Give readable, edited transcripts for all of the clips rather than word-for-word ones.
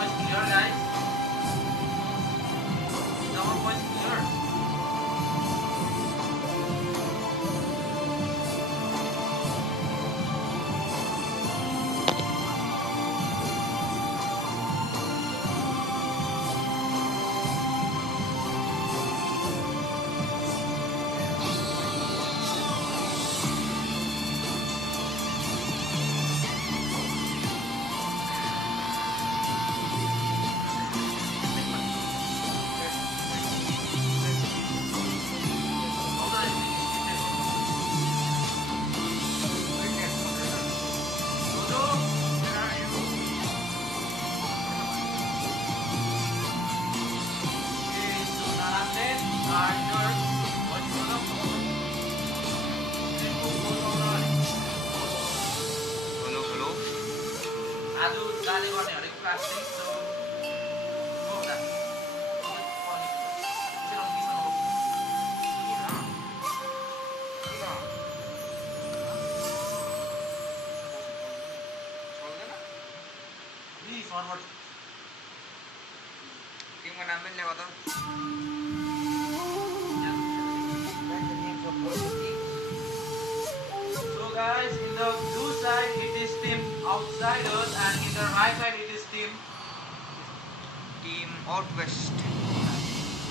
voice clear, guys? Is our voice clear? So guys, in the blue side it is team Outsiders and in the right side it is team Out West.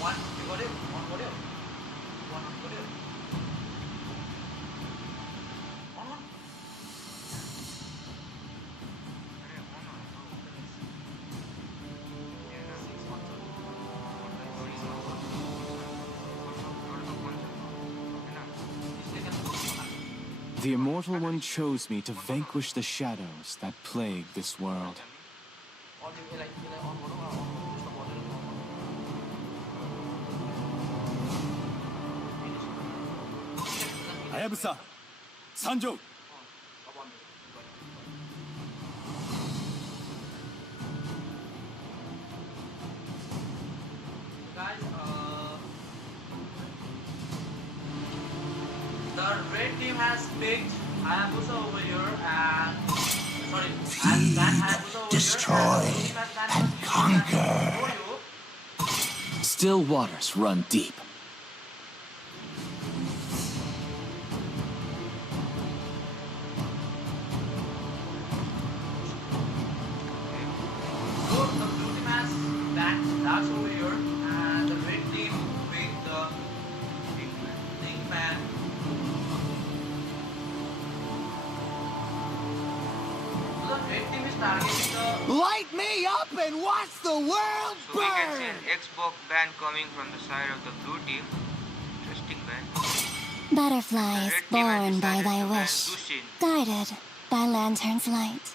One got it? One got it? One got it? One? The Immortal One chose me to vanquish the shadows that plague this world. Hayabusa, Sanjo. Guys, the red team has picked Hayabusa over here and Feed, destroy, and conquer. Still waters run deep. Light me up and watch the world So we can see burn! an Xbox band coming from the side of the blue team. Interesting band. Butterflies The red team has born by decided thy to ban wish, Dushin. guided by lantern's light.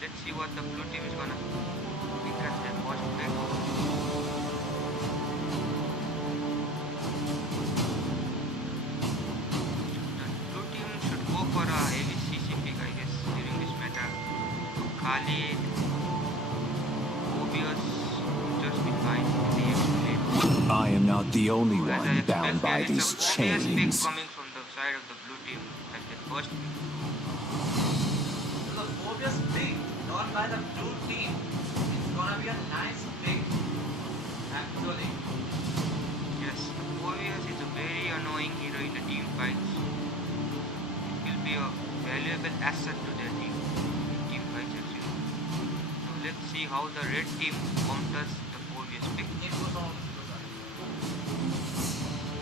Let's see what the blue team is gonna pick as their first pick. The blue team should go for a heavy CC pick, I guess, during this meta. Kali, Mobius, just be fine in the explain. I am not the only As I one expect, bound by there is these a obvious pick chains. coming from the side of the blue team, like the first pick. the Mobius pick done by the blue team. It's gonna be a nice pick, actually. Yes, Mobius is a very annoying hero in the team fights. Will be a valuable asset to their team in team fights actually. Now let's see how the red team counters the Mobius pick.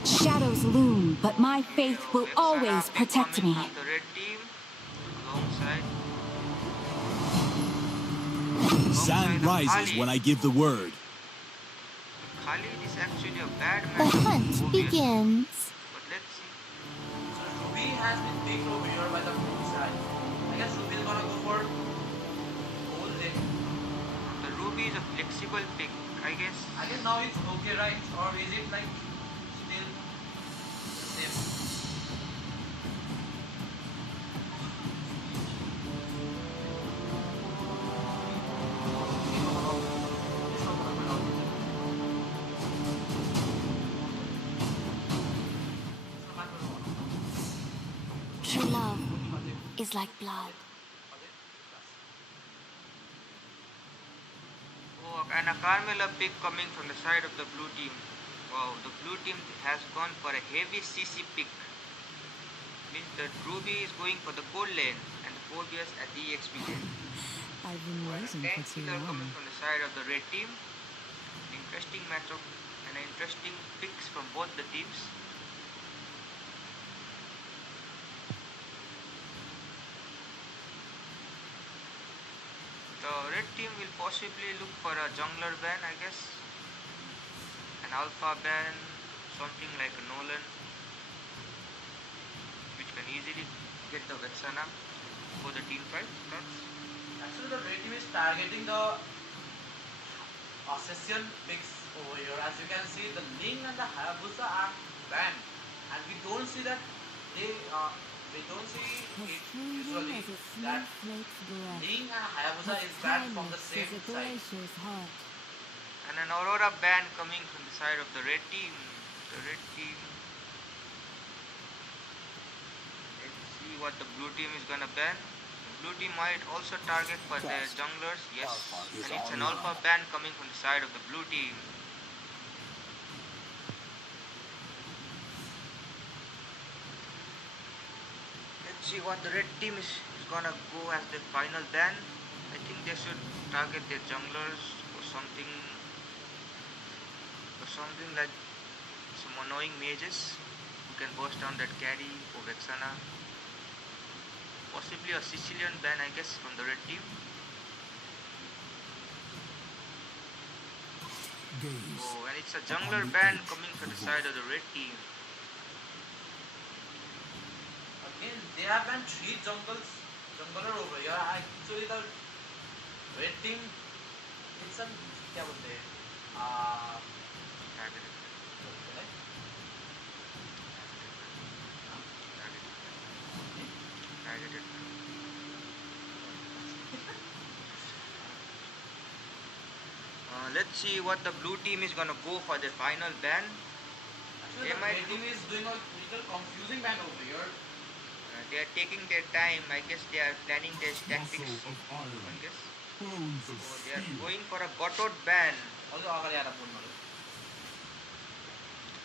Shadows loom, but my faith will always protect me. From the red team, alongside. Sun rises when I give the word. Khalid is actually a bad The match. hunt begins. But let's see. So Ruby has been picked over here by the blue side. I guess Ruby is gonna go for gold lane. The Ruby is a flexible pick, I guess. I guess now it's okay, right? Or is it like still the same? True love is like blood. And a Carmela pick coming from the side of the blue team. Wow, the blue team has gone for a heavy CC pick. Means that Ruby is going for the gold lane and Phobius at the EXP lane. I've been And a waiting tank for too killer coming long. from the side of the red team. An interesting matchup and interesting picks from both the teams. The red team will possibly look for a jungler ban, I guess. An alpha ban, something like a Nolan, which can easily get the Vexana for the team fight. Actually, the red team is targeting the Assassin picks over here. As you can see, the Ling and the Hayabusa are banned, and we don't see that we don't see it usually that Ling and Hayabusa is banned from the same side. And an Aurora ban coming from the side of the red team. The red team. Let's see what the blue team is gonna ban. The blue team might also target for their junglers. Yes. And it's an alpha ban coming from the side of the blue team. Let's see what the red team is gonna go as the final ban. I think they should target their junglers or something like some annoying mages who can burst down that carry or Vexana. Possibly a Sicilian ban, I guess, from the red team. Oh, and it's a jungler ban coming from the side of the red team. Again, they have banned 3 jungler over here. Actually, the red team, it's a क्या बोलते हैं Let's see what the blue team is gonna go for the final ban. Actually, the red team is doing a little confusing ban over here. They are taking their time. I guess they are planning their tactics. I guess. So they are going for a Gotot ban. Also, अगर यार अपन मारो.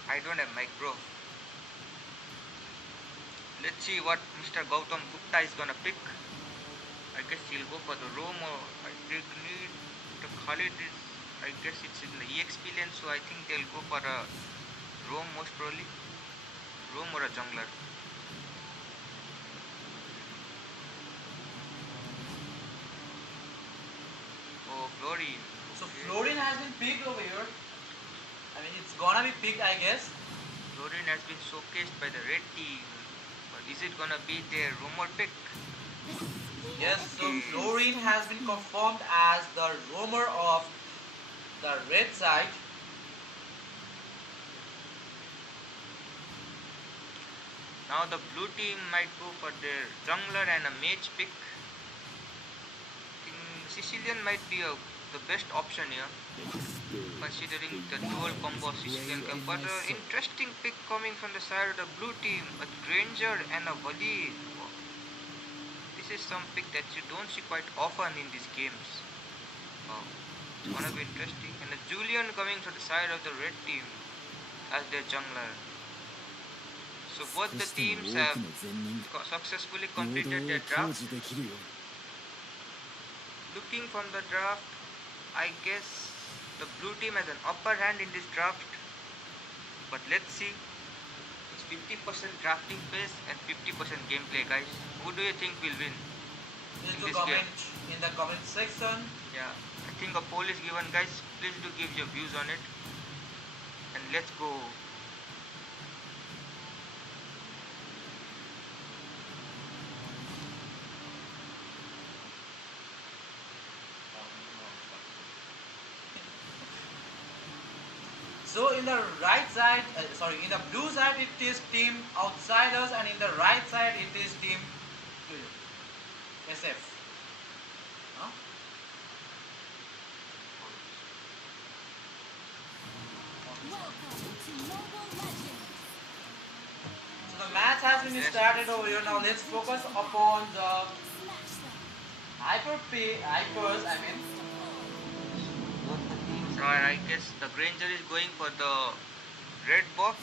I don't have mic, bro. Let's see what Mr. Gautam Gupta is gonna pick. I guess he'll go for the Rome or I think need the Khalid is. I guess it's in the EXP lane, so I think they'll go for a Rome most probably. Rome or a jungler. Oh, Florine. So Florine has been picked over here. I mean, it's gonna be picked, I guess. Florine has been showcased by the red team. But is it gonna be their rumor pick? Yes, so Florine has been confirmed as the roamer of the red side. Now the blue team might go for their jungler and a mage pick. Sicilian might be the best option here, considering the dual combo Sicilian camp. But an interesting pick coming from the side of the blue team, a Granger and a Wali. This is some pick that you don't see quite often in these games. Wow, it's gonna be interesting. And a Julian coming from the side of the red team as their jungler. So both the teams have successfully completed their draft. Looking from the draft, I guess the blue team has an upper hand in this draft. But let's see. It's 50% drafting phase and 50% gameplay, guys. Who do you think will win in this game? In the comment section. Yeah, I think a poll is given, guys. Please do give your views on it. And let's go. So in the right side, in the blue side it is team Outsiders, and in the right side it is team SF. Huh? So the match has been started over here. Now let's focus upon the hypers. I mean, I guess the Granger is going for the red buff.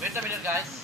Wait a minute, guys.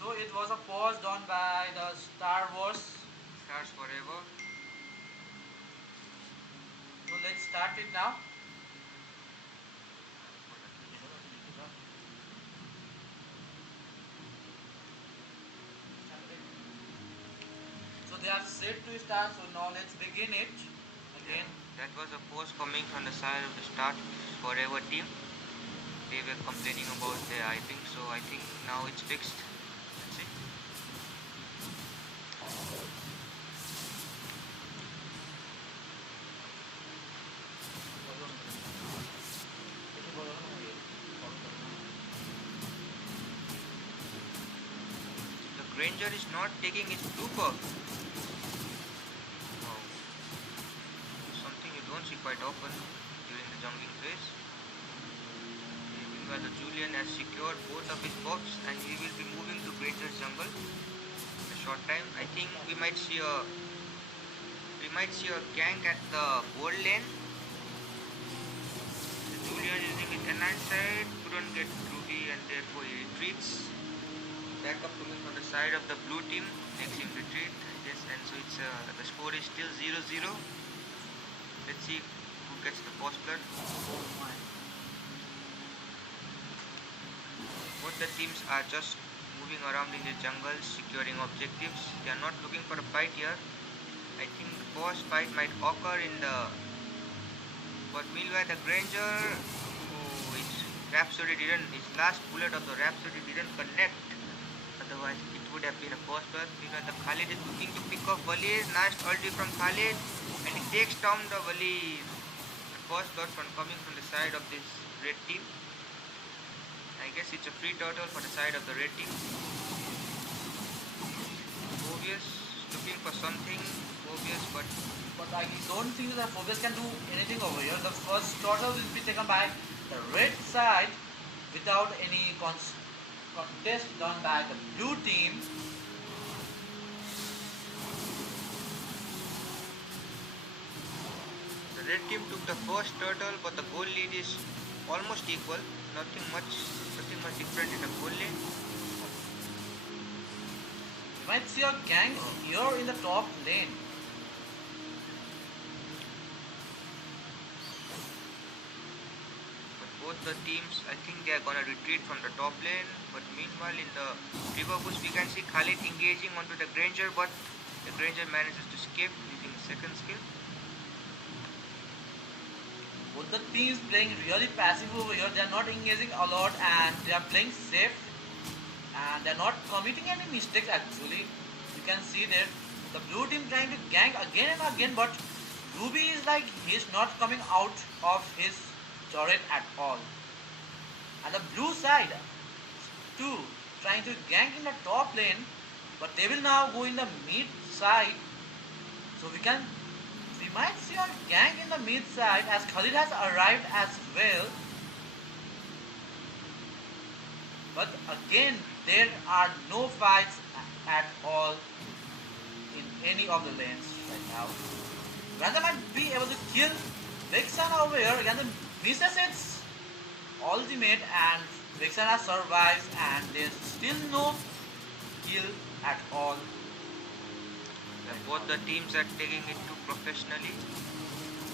So it was a pause done by the Star Wars. Stars forever. So let's start it now. So they are set to start, so now let's begin it again. That was a post coming from the side of the Stars Forever team. They were complaining about their hyping, so I think now it's fixed. Let's see. The Granger is not taking his trooper. Wow. Something you don't see quite often during the jungling phase. Meanwhile, the Julian has secured both of his buffs and he will be moving to Granger's jungle in a short time. I think we might see a gank at the board lane. The Julian using his N9 side couldn't get Ruby and therefore he retreats. Backup coming from the side of the blue team makes him retreat. Yes, and so it's the score is still 0-0. Let's see who gets the first blood. Both the teams are just moving around in the jungle, securing objectives. They are not looking for a fight here. I think the first fight might occur in the... But meanwhile the Granger, his last bullet of the Rhapsody didn't connect. Otherwise it would have been a first blood. Meanwhile the Khalid is looking to pick off Waleed. Nice ulti from Khalid and he takes down the Waleed. The first blood coming from the side of this red team. I guess it's a free turtle for the side of the red team. Phobius looking for something. Phobius, but I don't think that Phobius can do anything over here. The first turtle will be taken by the red side without any contest done by the blue team. The red team took the first turtle, but the goal lead is almost equal. Nothing much different in the goal lane. You might see a gang here in the top lane. But both the teams, I think they are gonna retreat from the top lane. But meanwhile, in the river bush, we can see Khalid engaging onto the Granger, but the Granger manages to escape using his second skill. Both the teams playing really passive over here. They are not engaging a lot and they are playing safe. and they're not committing any mistakes actually. You can see there the blue team trying to gank again and again, but Ruby is like he's not coming out of his turret at all. And the blue side too trying to gank in the top lane, but they will now go in the mid side. So we might see a gank in the mid side as Khalid has arrived as well. But again, there are no fights at all in any of the lanes right now. Granza might be able to kill Vexana over here. Granza misses its ultimate and Vexana survives, and there's still no kill at all. Both the teams are taking it too professionally.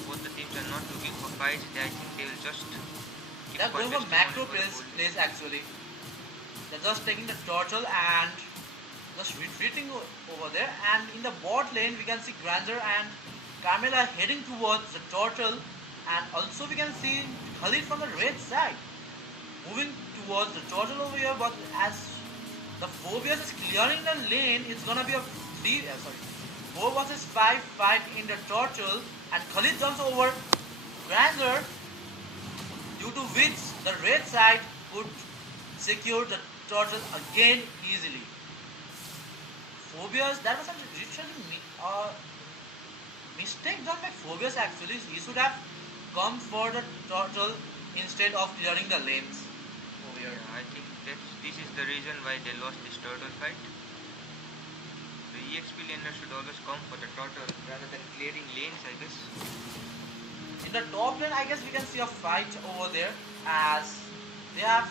Both the teams are not looking for fights. I think they will just keep They're going for contesting macro only for the plays actually. They're just taking the turtle and just retreating over there. And in the bot lane, we can see Granger and Carmela heading towards the turtle. And also we can see Khalid from the red side moving towards the turtle over here. But as the Phobias is clearing the lane, it's gonna be a 4 versus 5 fight in the turtle. And Khalid jumps over Granger, due to which the red side could secure the turtle again easily. Phobias, that was a literally mistake done by Phobias actually. He should have come for the turtle instead of clearing the lanes over here. Yeah, I think this is the reason why they lost this turtle fight. The EXP laner should always come for the turtle rather than clearing lanes, I guess. In the top lane, I guess we can see a fight over there as they're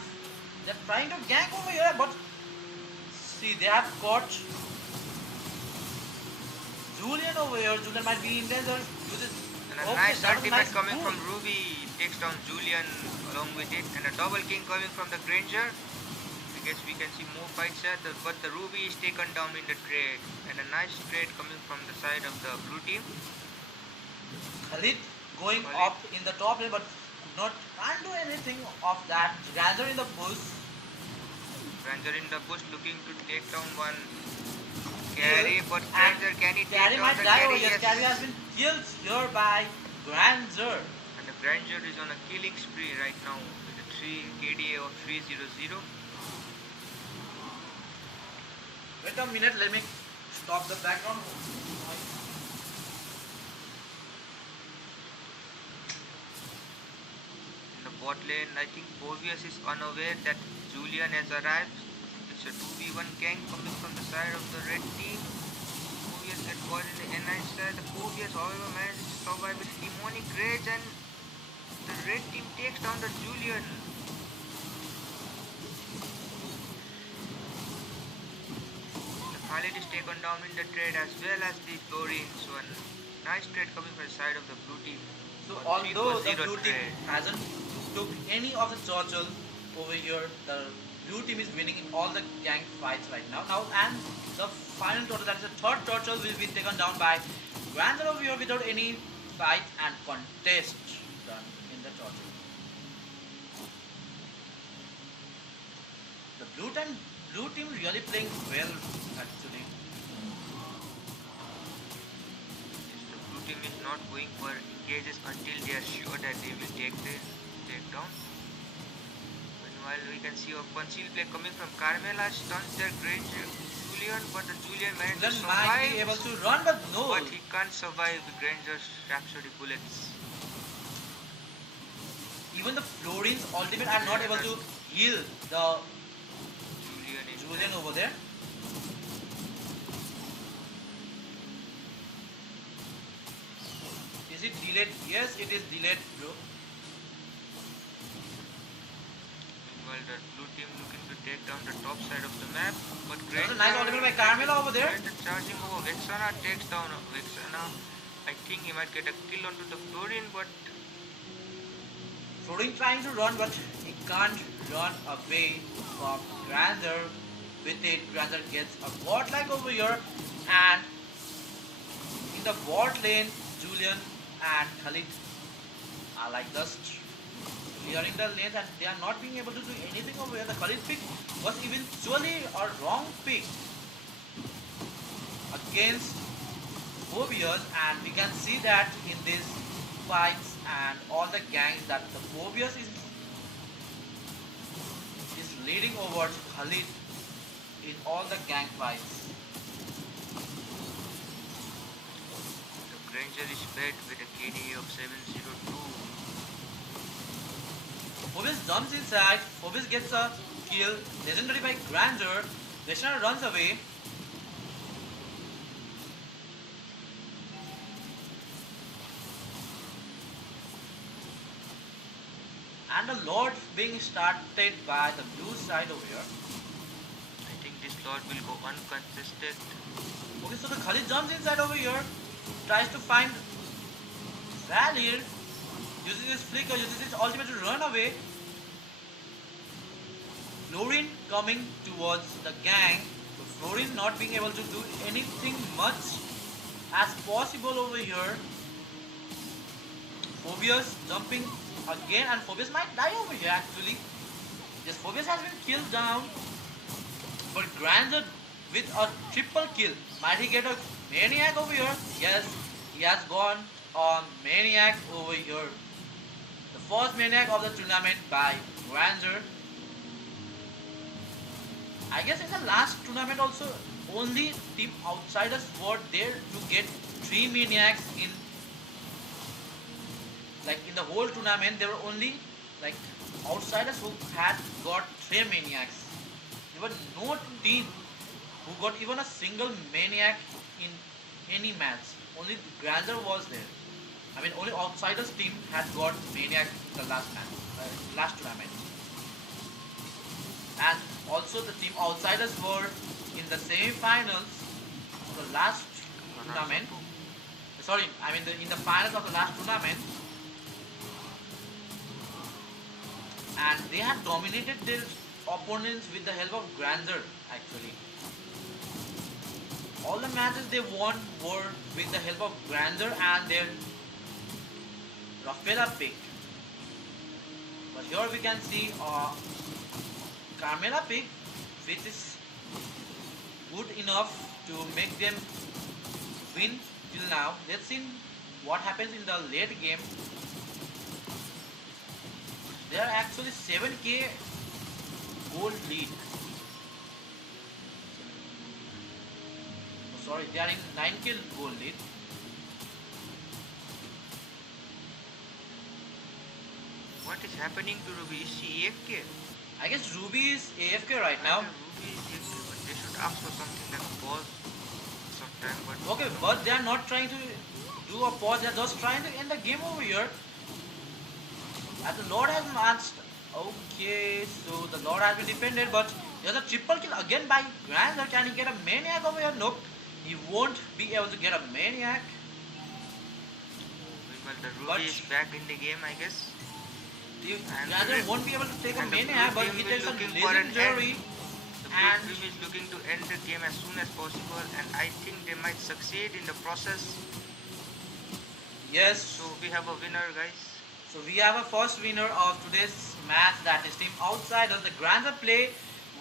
trying to gank over here, but see they have caught Julian over here. Julian might be in danger. And a nice ultimate coming from Ruby takes down Julian along with it, and a double king coming from the Granger. I guess we can see more fights here, but the Ruby is taken down in the trade, and a nice trade coming from the side of the blue team. Khalid going up in the top lane, but can't do anything of that. Granger in the bush. Granger in the bush looking to take down one carry, but Granger, can he take Carry down might the die. carry? Yes, carry has been killed here by Granger. And the Granger is on a killing spree right now with a 3 KDA of 300. Wait a minute, let me stop the background. In the bot lane, I think Phobius is unaware that Julian has arrived. It's a 2v1 gank coming from the side of the red team. Phobius get caught in the N9 side. The Phobius, however, manages to survive with demonic rage, and the red team takes down the Julian. Khalid is taken down in the trade as well as the Florine. So a nice trade coming from the side of the blue team. So although the blue team hasn't took any of the turtle over here, the blue team is winning in all the gank fights right now. And the final turtle, that is the third turtle, will be taken down by Granger over here without any fight and contest done in the turtle. The blue team really playing well actually. Yes, the blue team is not going for engages until they are sure that they will take down. Meanwhile, we can see a conceal play coming from Carmela, stuns their Granger Julian, but the Julian manages to survive. Might be able to run, but no. But he can't survive the Granger's Rhapsody bullets. Even the Florine's ultimate are not able to heal the Julian over there. Is it delayed? Yes, it is delayed, bro. Meanwhile, the blue team looking to take down the top side of the map, but That's a nice ultimate by Carmela over there. Charging over Vexana takes down Vexana. I think he might get a kill onto the Florine, but Florine trying to run, but he can't run away from Granger. With it, Granger gets a bot lag over here, and in the bot lane, Julian and Khalid are like just clearing the lanes and they are not being able to do anything over here. The Khalid pick was eventually a wrong pick against Phobias, and we can see that in these fights and all the gangs that the Phobias is leading over Khalid in all the gang fights. The Granger is bad with a KDA of 702. Phobias jumps inside, Phobias gets a kill, legendary by Granger, Legendary runs away. And the Lord being started by the blue side over here. I think this Lord will go uncontested. Okay, so the Khalid jumps inside over here, tries to find Valir, uses his flicker, uses his ultimate to run away. Florin coming towards the gang, so Florin not being able to do anything much as possible over here. Phobias jumping again, and Phobias might die over here actually. Yes, Phobias has been killed down, but Granger with a triple kill. Might he get a Maniac over here? Yes, he has gone on Maniac over here. The first Maniac of the tournament by Granger. I guess in the last tournament also, only Team Outsiders were there to get 3 Maniacs in. Like in the whole tournament, there were only like Outsiders who had got 3 Maniacs. There were no team who got even a single Maniac in any match. Only Granger was there. I mean, only Outsiders team had got Maniac in the last match, last tournament. And also the Team Outsiders were in the semi-finals of the last tournament. Sorry, I mean in the finals of the last tournament. And they had dominated their opponents with the help of Granger actually. All the matches they won were with the help of Granger and their Rafaela pick. But here we can see Carmela pick, which is good enough to make them win till now. Let's see what happens in the late game. They are actually 7k gold lead. Oh, sorry, they are in 9k gold lead. What is happening to Ruby? Is she AFK? I guess Ruby is AFK right now. Ruby is AFK, but they should ask for something like pause sometime. But Okay, but they are not trying to do a pause, they are just trying to end the game over here. As the Lord has matched. Okay, so the Lord has been defended, but there's a triple kill again by Granger. Can he get a Maniac over here? Nope. He won't be able to get a Maniac. well, the But- Ruby is back in the game, I guess. And Granger the- won't be able to take a and the Maniac, blue but team he is takes a looking for an legendary. The blue And team is looking to end the game as soon as possible, and I think they might succeed in the process. yes, So we have a winner, guys. so we have a first winner of today's match, that is Team Outsiders. The Granger play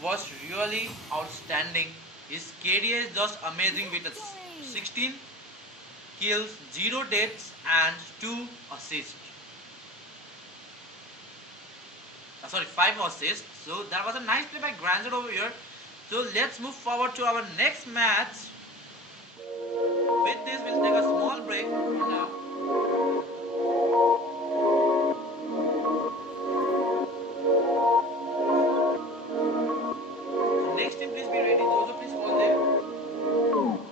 was really outstanding. His KDA is just amazing with a 16 kills, 0 deaths and 2 assists. Sorry, 5 assists. So that was a nice play by Granger over here. So let's move forward to our next match. With this, we'll take a small break for now. So next team, please be ready. Those who please call there.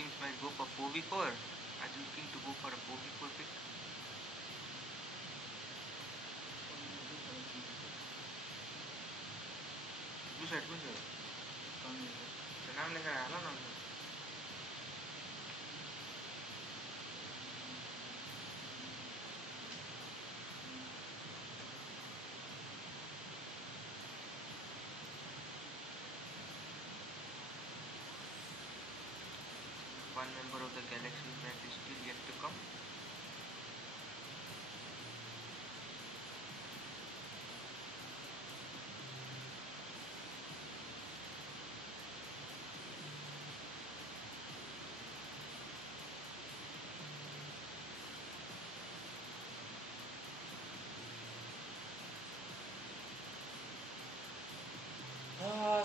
teams might go for 4v4. Are you looking to go for a 4v4 pick? Blue side. So नाम लिखा है ना नाम. One member of the galaxy that is still yet to come.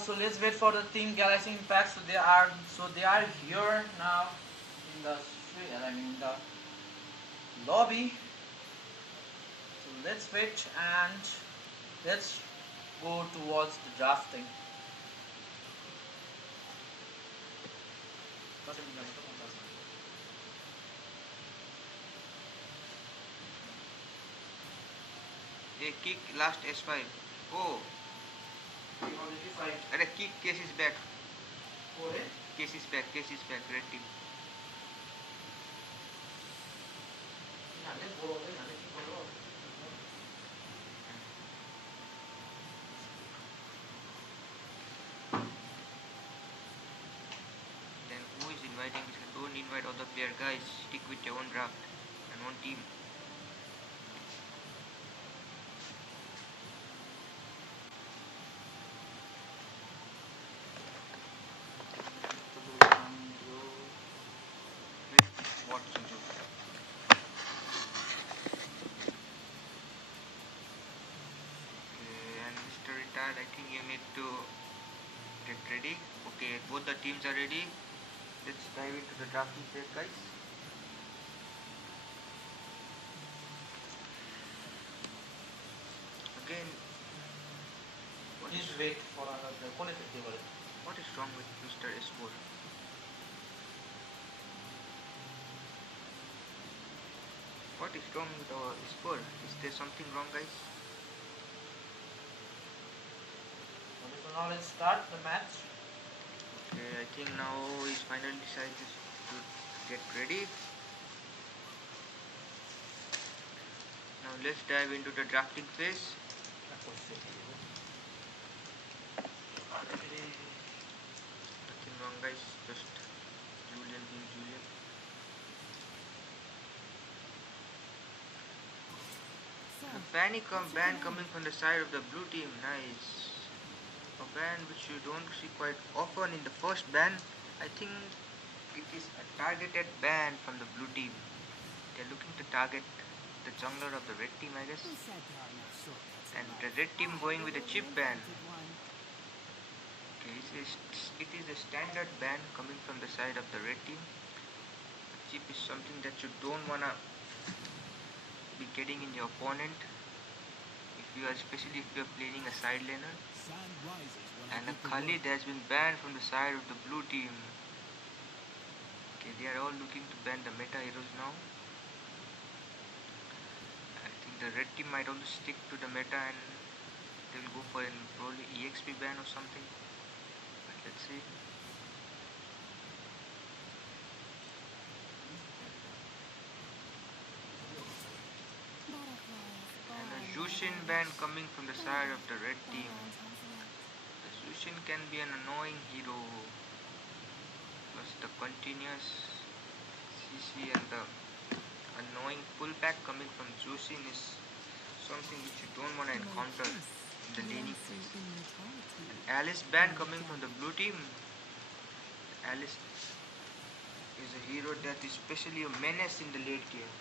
So let's wait for the Team Galaxy Impact. So they are here now in the street, in the lobby. So let's wait and let's go towards the drafting. A kick last S5. Oh, अरे kick case is back. Case is back. Red team. Then who is inviting? Don't invite other player, guys. Stick with your own draft and one team. What to do? Okay, and Mr. Retired, I think you need to get ready. Okay, both the teams are ready. Let's dive into the drafting phase, guys. Again, Please wait for another. what is wrong with Mr. Esports? What is wrong with our Esports? Is there something wrong, guys? Okay, so now let's start the match. Okay, I think now he's finally decided to get ready. Now let's dive into the drafting phase. Nothing wrong, guys. Just Julian being Julian. A ban coming from the side of the blue team. Nice. A ban which you don't see quite often in the first ban. I think it is a targeted ban from the blue team. They're looking to target the jungler of the red team, I guess. And the red team going with a chip ban. Okay, it is a standard ban coming from the side of the red team. A chip is something that you don't wanna be getting in your opponent, especially if you are playing a side laner. And a Khalid has been banned from the side of the blue team. Okay, they are all looking to ban the meta heroes now. I think the red team might also stick to the meta and they will go for an probably EXP ban or something. But let's see. And a Jushin ban coming from the side of the red team. The Jushin can be an annoying hero. Plus the continuous CC and the annoying pullback coming from Jushin is something which you don't want to encounter in the laning phase. An Alice ban coming from the blue team. Alice is a hero that is especially a menace in the late game.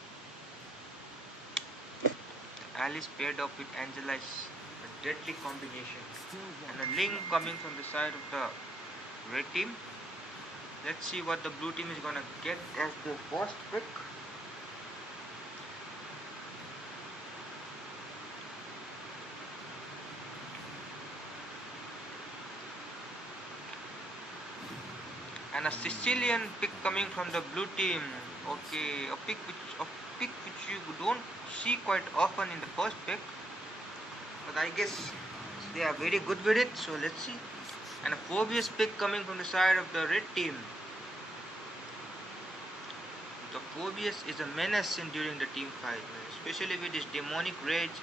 Alice paired up with Angela is a deadly combination. And a Ling coming from the side of the red team. Let's see what the blue team is gonna get as their first pick. And a Sicilian pick coming from the blue team. Okay, a pick which you don't see quite often in the first pick, but I guess they are very good with it. So let's see. And a Phobius pick coming from the side of the red team. The Phobius is a menace during the team fight, especially with his demonic rage.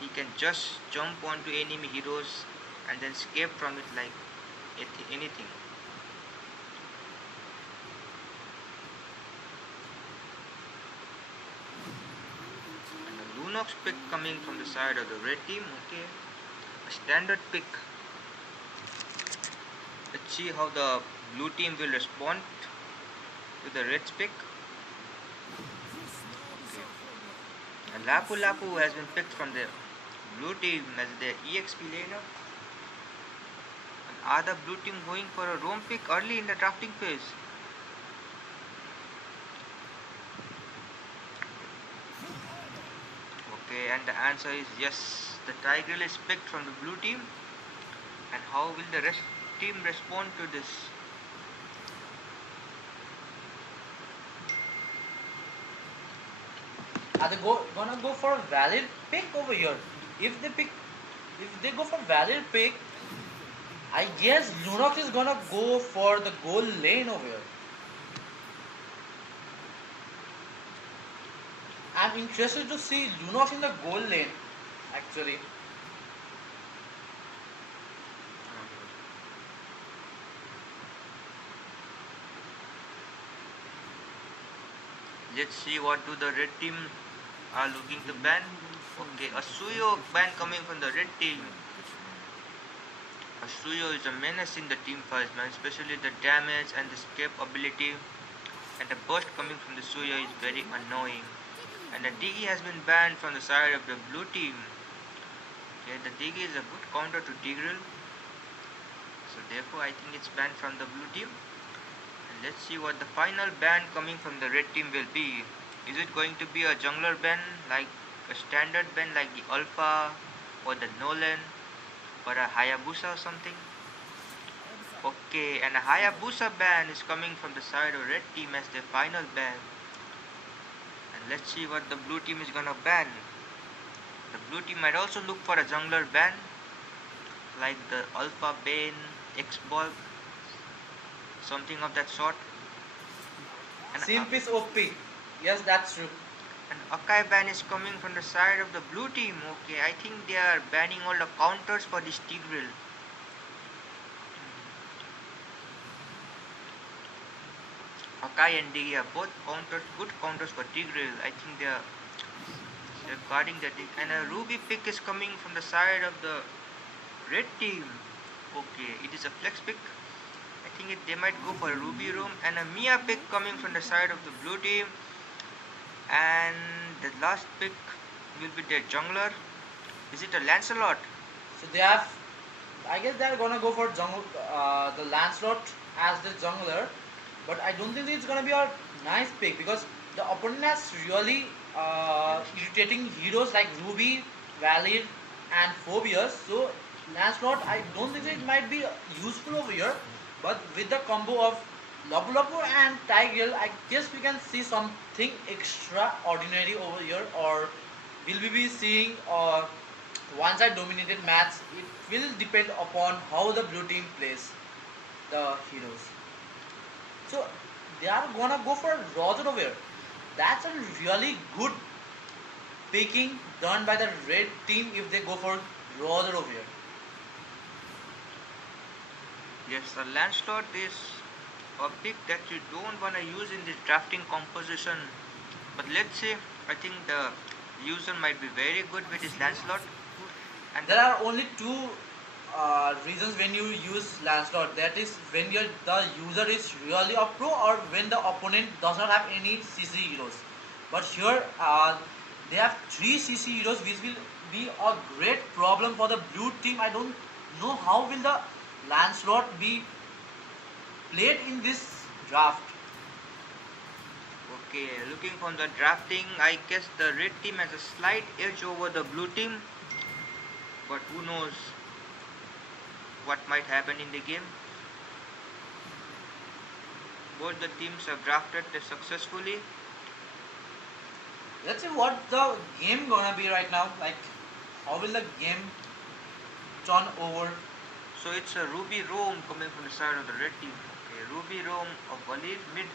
He can just jump onto enemy heroes and then escape from it like anything. And a Lunox pick coming from the side of the red team. Okay, a standard pick. Let's see how the blue team will respond to the red's pick. Okay. A Lapu Lapu has been picked from the blue team as their EXP laner. And are the blue team going for a roam pick early in the drafting phase? Okay, and the answer is yes. The Tigreal is picked from the blue team. And how will the rest team respond to this? Are they gonna go for a valid pick over here? If they go for valid pick, I guess Lunox is gonna go for the gold lane over here. I'm interested to see Lunox in the gold lane, actually. Let's see what do the red team are looking to ban. Okay, a Suyo ban coming from the red team. A Suyo is a menace in the team fights, man, especially the damage and the escape ability. And the burst coming from the Suyo is very annoying. And the Digi has been banned from the side of the blue team. Okay, the Digi is a good counter to Tigreal. So therefore I think it's banned from the blue team. And let's see what the final ban coming from the red team will be. Is it going to be a jungler ban, like a standard ban like the Alpha or the Nolan or a Hayabusa or something? Okay, and a Hayabusa ban is coming from the side of red team as their final ban. And let's see what the blue team is gonna ban. The blue team might also look for a jungler ban like the Alpha Bane, X-Bulk, something of that sort. And Simp is OP. Yes, that's true. And Akai ban is coming from the side of the blue team. Okay, I think they are banning all the counters for this Tigreal. Akai and Digi are both counters, good counters for Tigreal. I think they're guarding the Dig. And a Ruby pick is coming from the side of the red team. Okay, it is a flex pick. I think they might go for a Ruby roam. And a Mia pick coming from the side of the blue team. And the last pick will be their jungler. Is it a Lancelot? So they have, I guess they're gonna go for the Lancelot as the jungler, but I don't think it's gonna be a nice pick because the opponent has really irritating heroes like Ruby, Valid, and Phobius. So Lancelot, I don't think it might be useful over here, but with the combo of Lapu Lapu and Tigreal, I guess we can see something extraordinary over here, or will we be seeing one-side dominated match? It will depend upon how the blue team plays the heroes. So they are gonna go for Roger over here. That's a really good picking done by the red team if they go for Roger over here. Yes, the Lancelot is a pick that you don't want to use in this drafting composition. But let's say, I think the user might be very good with his Lancelot. And There are only two reasons when you use Lancelot. That is when the user is really a pro or when the opponent does not have any CC heroes. But here they have 3 CC heroes, which will be a great problem for the blue team. I don't know how will the Lancelot be played in this draft. okay, looking from the drafting, I guess the red team has a slight edge over the blue team. But who knows what might happen in the game. both the teams have drafted this successfully. Let's see what the game gonna be right now. Like, how will the game turn over? So it's a Ruby Roam coming from the side of the red team. Okay, Ruby Roam of Walid mid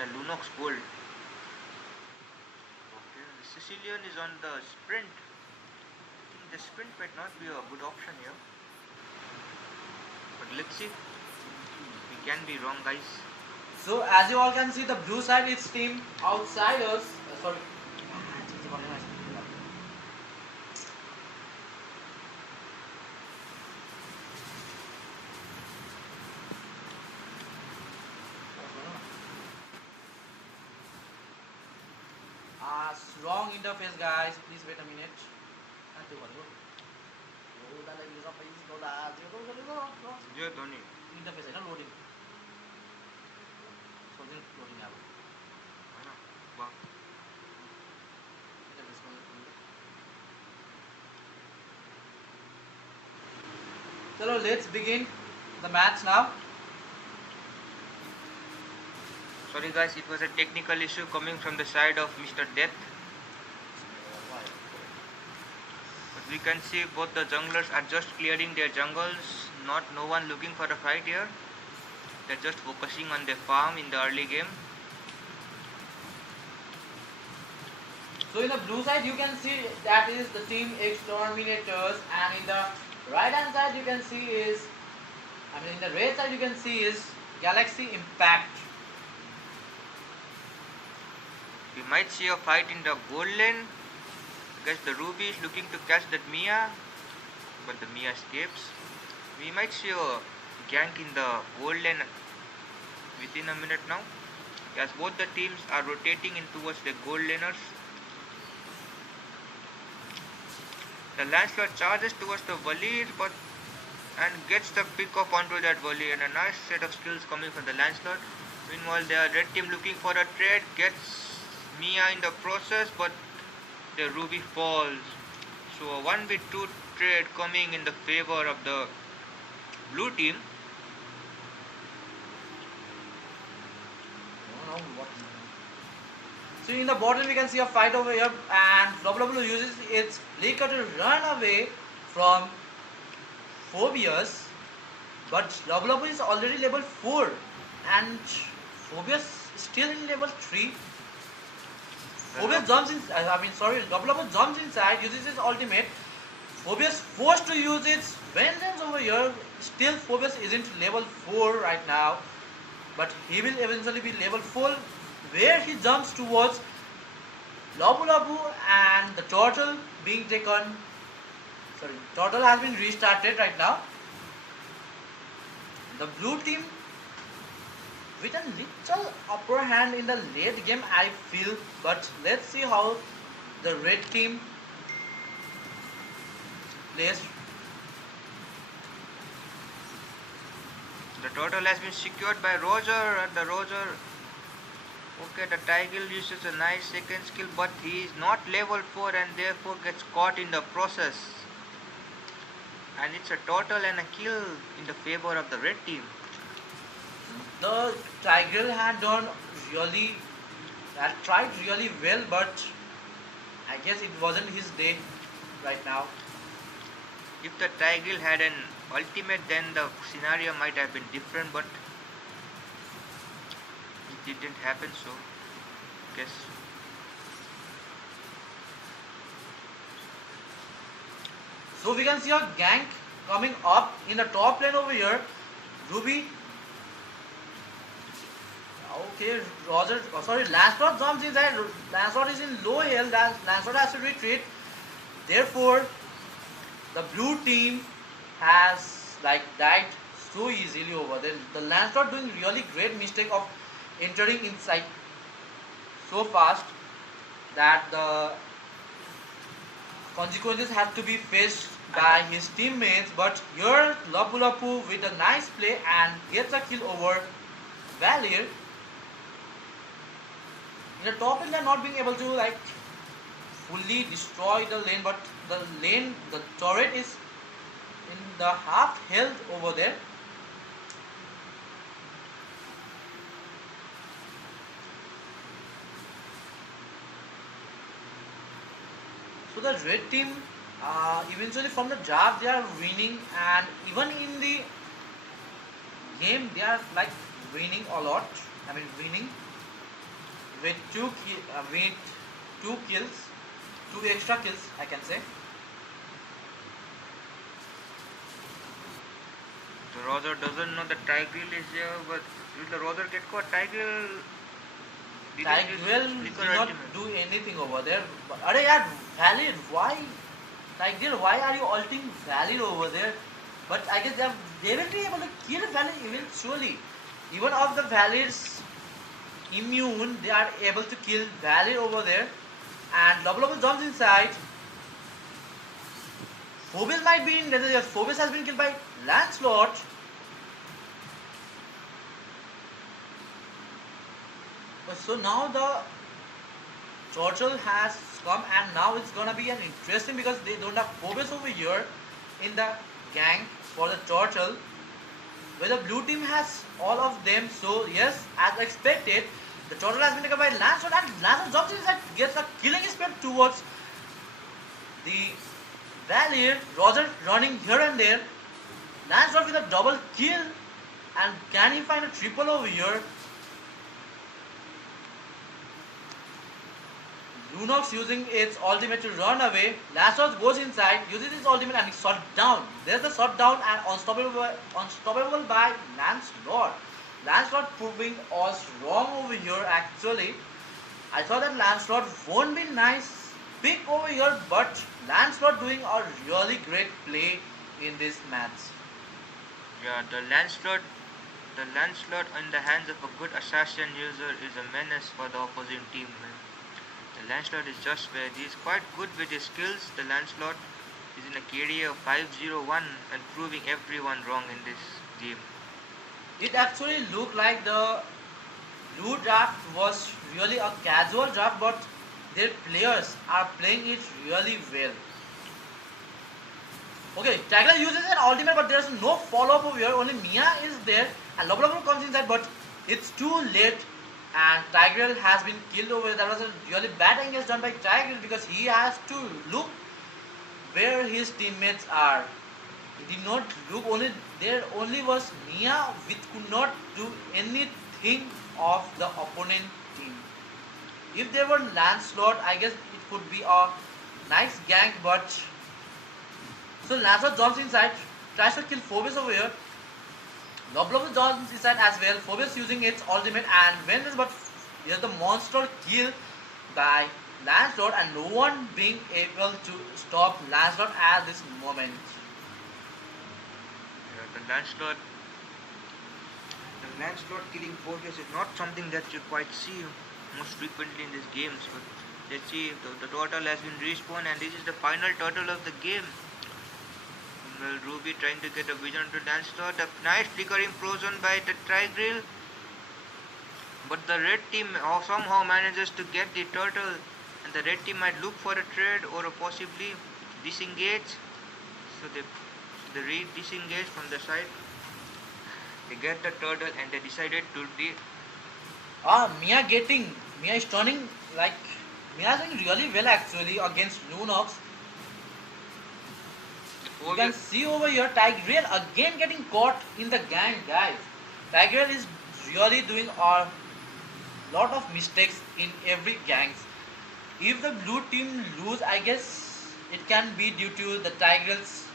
and a Lunox gold. Okay, the Sicilian is on the sprint. I think the sprint might not be a good option here. But let's see. We can be wrong, guys. So as you all can see, the blue side is team outsiders. Sorry. Wrong interface, guys. Please wait a minute. Jay Dhoni. Interface, loading. Loading out. Wow. So let's begin the match now. Sorry guys, it was a technical issue coming from the side of Mr. Death. But we can see both the junglers are just clearing their jungles, no one looking for a fight here. They're just focusing on their farm in the early game. So in the blue side you can see that is the team Exterminators, and in the right hand side you can see is, in the red side you can see is Galaxy Impact. We might see a fight in the gold lane. I guess the Ruby is looking to catch that Mia, but the Mia escapes. We might see a gank in the gold lane within a minute now, as both the teams are rotating in towards the gold laners. The Lancelot charges towards the Walid and gets the pick up onto that Walid, and a nice set of skills coming from the Lancelot. Meanwhile, the red team looking for a trade gets Mia in the process, but the Ruby falls. So a 1v2 trade coming in the favor of the blue team. So in the bottom we can see a fight over here, and WWE uses its flicker to run away from Phobius, but WWE is already level 4 and Phobius is still in level 3. Phobius jumps in, WWE jumps inside, uses his ultimate. Phobius forced to use its vengeance over here. Still Phobius isn't level 4 right now, but he will eventually be level 4, where he jumps towards Labu and the turtle being taken. Turtle has been restarted right now. The blue team with a little upper hand in the late game, I feel, but let's see how the red team plays. The turtle has been secured by Roger, and the Roger, okay, the Tigel uses a nice second skill, but he is not level 4 and therefore gets caught in the process. And it's a turtle and a kill in the favor of the red team. The Tigel had tried really well, but I guess it wasn't his day right now. If the Tigel had an ultimate, then the scenario might have been different, but it didn't happen, so I guess. So we can see a gank coming up in the top lane over here. Ruby. Okay, Lancelot jumps inside. Lancelot is in low health. Lancelot has to retreat. Therefore, the blue team has died so easily over there. The Lancelot doing really great mistake of entering inside so fast that the consequences have to be faced by his teammates. But here Lapu with a nice play and gets a kill over Valier. In the top lane, they're not being able to fully destroy the lane, but the turret is in the half health over there. So the red team, eventually from the draft they are winning, and even in the game they are like winning a lot. I mean winning with with two kills, two extra kills I can say. The Roger doesn't know the Tigreal is there, but will the Roger get caught? Tigreal didn't use Tigreal flicker did not ultimate. do anything over there. Are yaar, Valid, why? Tigreal, why are you ulting Valid over there? But I guess they will be able to kill Valid eventually. Even of the Valid's immune, they are able to kill Valid over there. And Double jumps inside. Phobos might be in danger. Phobos has been killed by Lancelot. So now the turtle has come, and now it's gonna be an interesting because they don't have Phobos over here in the gang for the turtle. Where the blue team has all of them, so yes, as expected, the turtle has been taken by Lancelot, and Lancelot jumps inside, gets a killing spree towards the Valier. Roger running here and there. Lancelot with a double kill, and can he find a triple over here? Lunox using its ultimate to run away. Lancelot goes inside, uses his ultimate, and he's shot down. There's the shot down and unstoppable by Lancelot. Lancelot proving us wrong over here actually. I thought that Lancelot won't be nice pick over here, but Lancelot doing a really great play in this match. Yeah, the Lancelot in the hands of a good assassin user is a menace for the opposing team. Man. The Lancelot is just where he is quite good with his skills. The Lancelot is in a KDA of 501 and proving everyone wrong in this game. It actually looked like the blue draft was really a casual draft, but their players are playing it really well. Okay, Tiger uses an ultimate, but there's no follow-up over here. Only Mia is there, and Loblo comes inside, but it's too late. And Tigreal has been killed over here. That was a really bad engage done by Tigreal because he has to look where his teammates are. He did not look, there only was Mia, which could not do anything of the opponent team. If there were Lancelot, I guess it could be a nice gank, but so Lancelot jumps inside, tries to kill Phobos over here. Loblo jumps inside as well. Phobos using its ultimate, and when this, but here's the monster kill by Lancelot, and no one being able to stop Lancelot at this moment. Yeah, the Lancelot killing Phobos is not something that you quite see most frequently in these games. But let's see, the turtle has been respawned, and this is the final turtle of the game. Well, Ruby trying to get a vision to Lancelot. A nice flickering implosion by the Tigreal. But the red team somehow manages to get the turtle, and the red team might look for a trade or possibly disengage. So they disengage from the side. They get the turtle and they decided to Mia is turning like Mia is doing really well actually against Lunox. You can see over here Tigreal again getting caught in the gang, guys. Tigreal is really doing a lot of mistakes in every gangs. If the blue team lose, I guess it can be due to the Tigreal's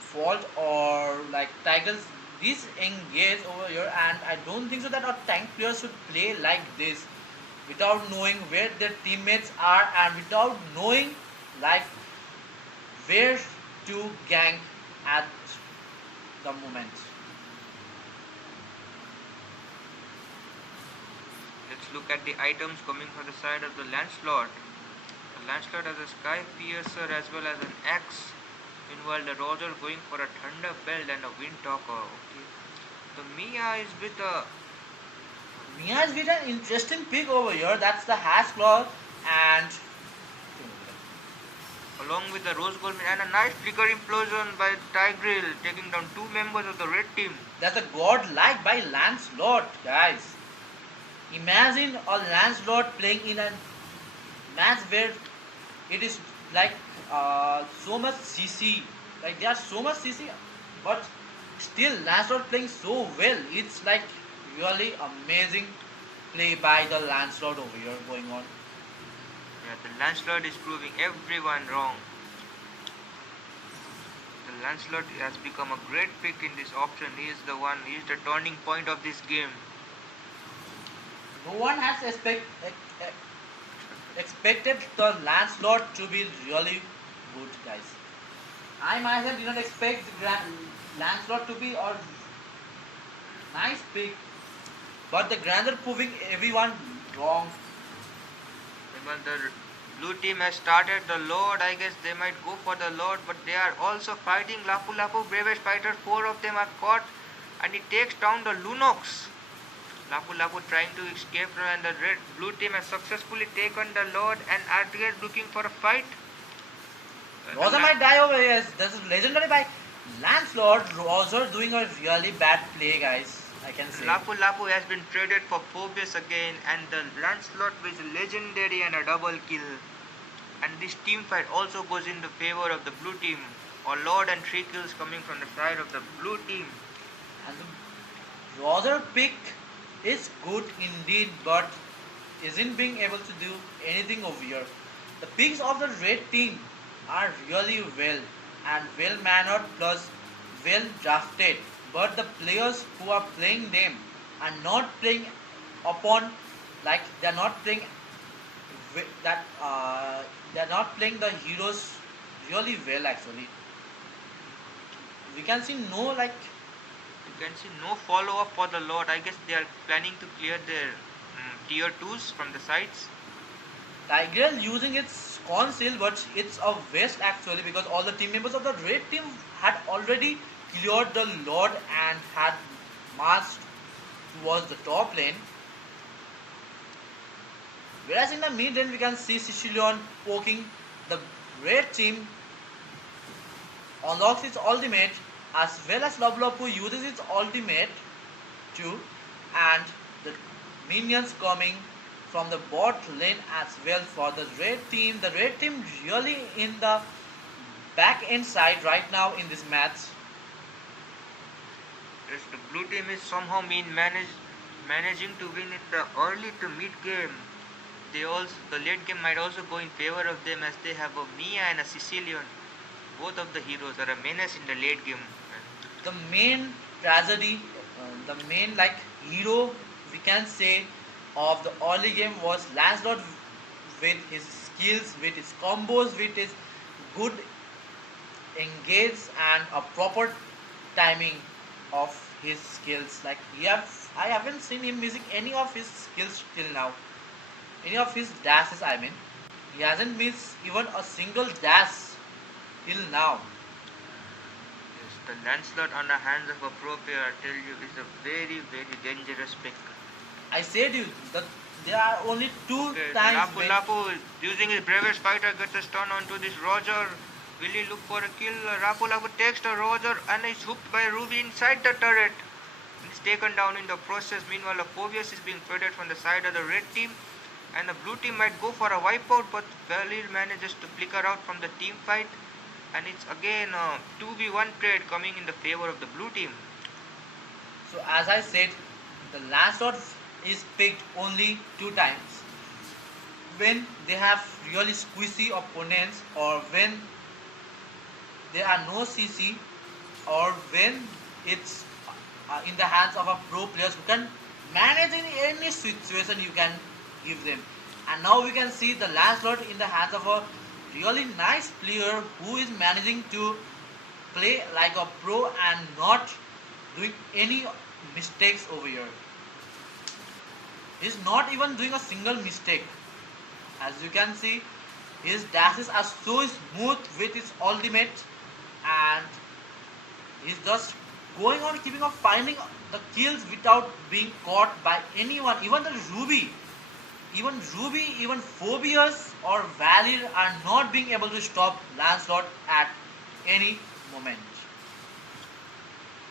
fault, or like Tigreal's disengage over here, and I don't think so that our tank players should play like this without knowing where their teammates are and without knowing like where to gank at the moment. Let's look at the items coming from the side of the Lancelot. The Lancelot has a Sky Piercer as well as an axe. Meanwhile, the Roger going for a Thunder Belt and a Wind Talker. Okay. The Mia is with an interesting pick over here. That's the Hash Claw, and along with the Rose Gold and a nice flicker implosion by Tigreal, taking down two members of the red team. that's a godlike by Lancelot, guys. Imagine a Lancelot playing in a match where it is like so much CC. Like they are so much CC, but still Lancelot playing so well. It's like really amazing play by the Lancelot over here going on. Yeah, the Lancelot is proving everyone wrong. The Lancelot has become a great pick in this option. He is the one, he is the turning point of this game. No one has expected the Lancelot to be really good, guys. I myself did not expect Lancelot to be a nice pick, but the Grandeur proving everyone wrong. When the blue team has started the Lord, I guess they might go for the Lord, but they are also fighting Lapu Lapu, bravest fighter. 4 of them are caught, and he takes down the Lunox. Lapu Lapu trying to escape, and the blue team has successfully taken the Lord, and RTS looking for a fight. Rosa might die over here. This is legendary by Lancelot. Rosa doing a really bad play, guys. I can say. Lapu Lapu has been traded for Phoebus again, and the Lancelot is legendary and a double kill. And this team fight also goes in the favor of the blue team. A Lord and 3 kills coming from the side of the blue team. And the Rosa pick is good indeed, but isn't being able to do anything over here. The picks of the red team are really well and well mannered plus well drafted, but the players who are playing them are not playing upon, like they are not playing that they are not playing the heroes really well actually. We can see no like You can see no follow up for the Lord. I guess they are planning to clear their tier 2s from the sides. Tigreal using its conceal, but it's a waste actually because all the team members of the red team had already cleared the Lord and had marched towards the top lane. Whereas in the mid lane we can see Sicilian poking the red team, unlocks its ultimate, as well as Loblopu uses its ultimate too, and the minions coming from the bot lane as well for the red team. The red team really in the back end side right now in this match. Yes, the blue team is somehow managing to win in the early to mid game. The late game might also go in favor of them as they have a Mia and a Sicilian. Both of the heroes are a menace in the late game. The main tragedy, the main like hero we can say of the early game was Lancelot with his skills, with his combos, with his good engage and a proper timing of his skills. Like I haven't seen him missing any of his skills till now. Any of his dashes, I mean. He hasn't missed even a single dash till now. Yes, the Lancelot on the hands of a pro player, I tell you, is a very, very dangerous pick. I said you that there are only two Okay, times Lapu Lapu using his bravest fighter gets a stun onto this Roger. Will he look for a kill? Lapu Lapu takes the Roger and is hooked by Ruby inside the turret. It's taken down in the process. Meanwhile, a Phoebus is being traded from the side of the red team. And the blue team might go for a wipeout, but Valir manages to flicker out from the team fight. And it's again a 2v1 trade coming in the favor of the blue team. So as I said, the Lancelot is picked only 2 times. When they have really squishy opponents, or when there are no CC, or when it's in the hands of a pro players who can manage in any situation you can give them. And now we can see the Lancelot in the hands of a really nice player who is managing to play like a pro and not doing any mistakes over here. He's not even doing a single mistake. As you can see, his dashes are so smooth with his ultimate, and he's just going on keeping on finding the kills without being caught by anyone. Even the Ruby, even Phoebus or Valir are not being able to stop Lancelot at any moment.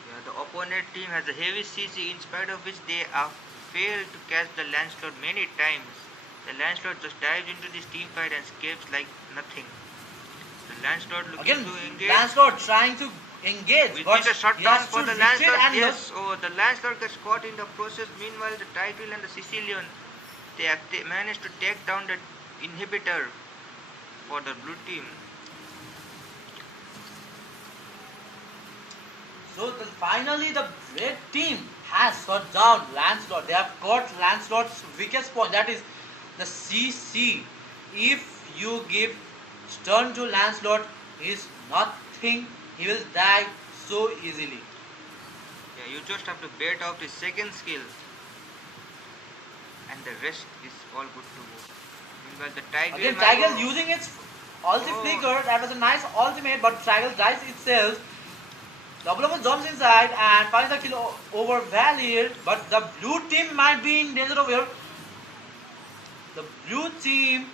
Yeah, the opponent team has a heavy CC in spite of which they have failed to catch the Lancelot many times. The Lancelot just dives into this team fight and escapes like nothing. The Lancelot looking Again, to engage. Lancelot trying to engage, We but need a he shutdown has for to the retreat Lancelot. and Yes, oh, the Lancelot gets caught in the process. Meanwhile, the Tigreal and the Sicilian, they managed to take down the inhibitor for the blue team. So finally the red team has shut down Lancelot. They have got Lancelot's weakest point, that is the CC. If you give stun to Lancelot, he is nothing. He will die so easily. Yeah, you just have to bait out his second skill, and the rest is all good to go. Meanwhile, the Again, Tigreal, Tigreal using its ulti Oh. flicker. That was a nice ultimate, but Tigreal dies itself. Double jumps inside and finds the kill over Valir, but the blue team might be in danger of here. The blue team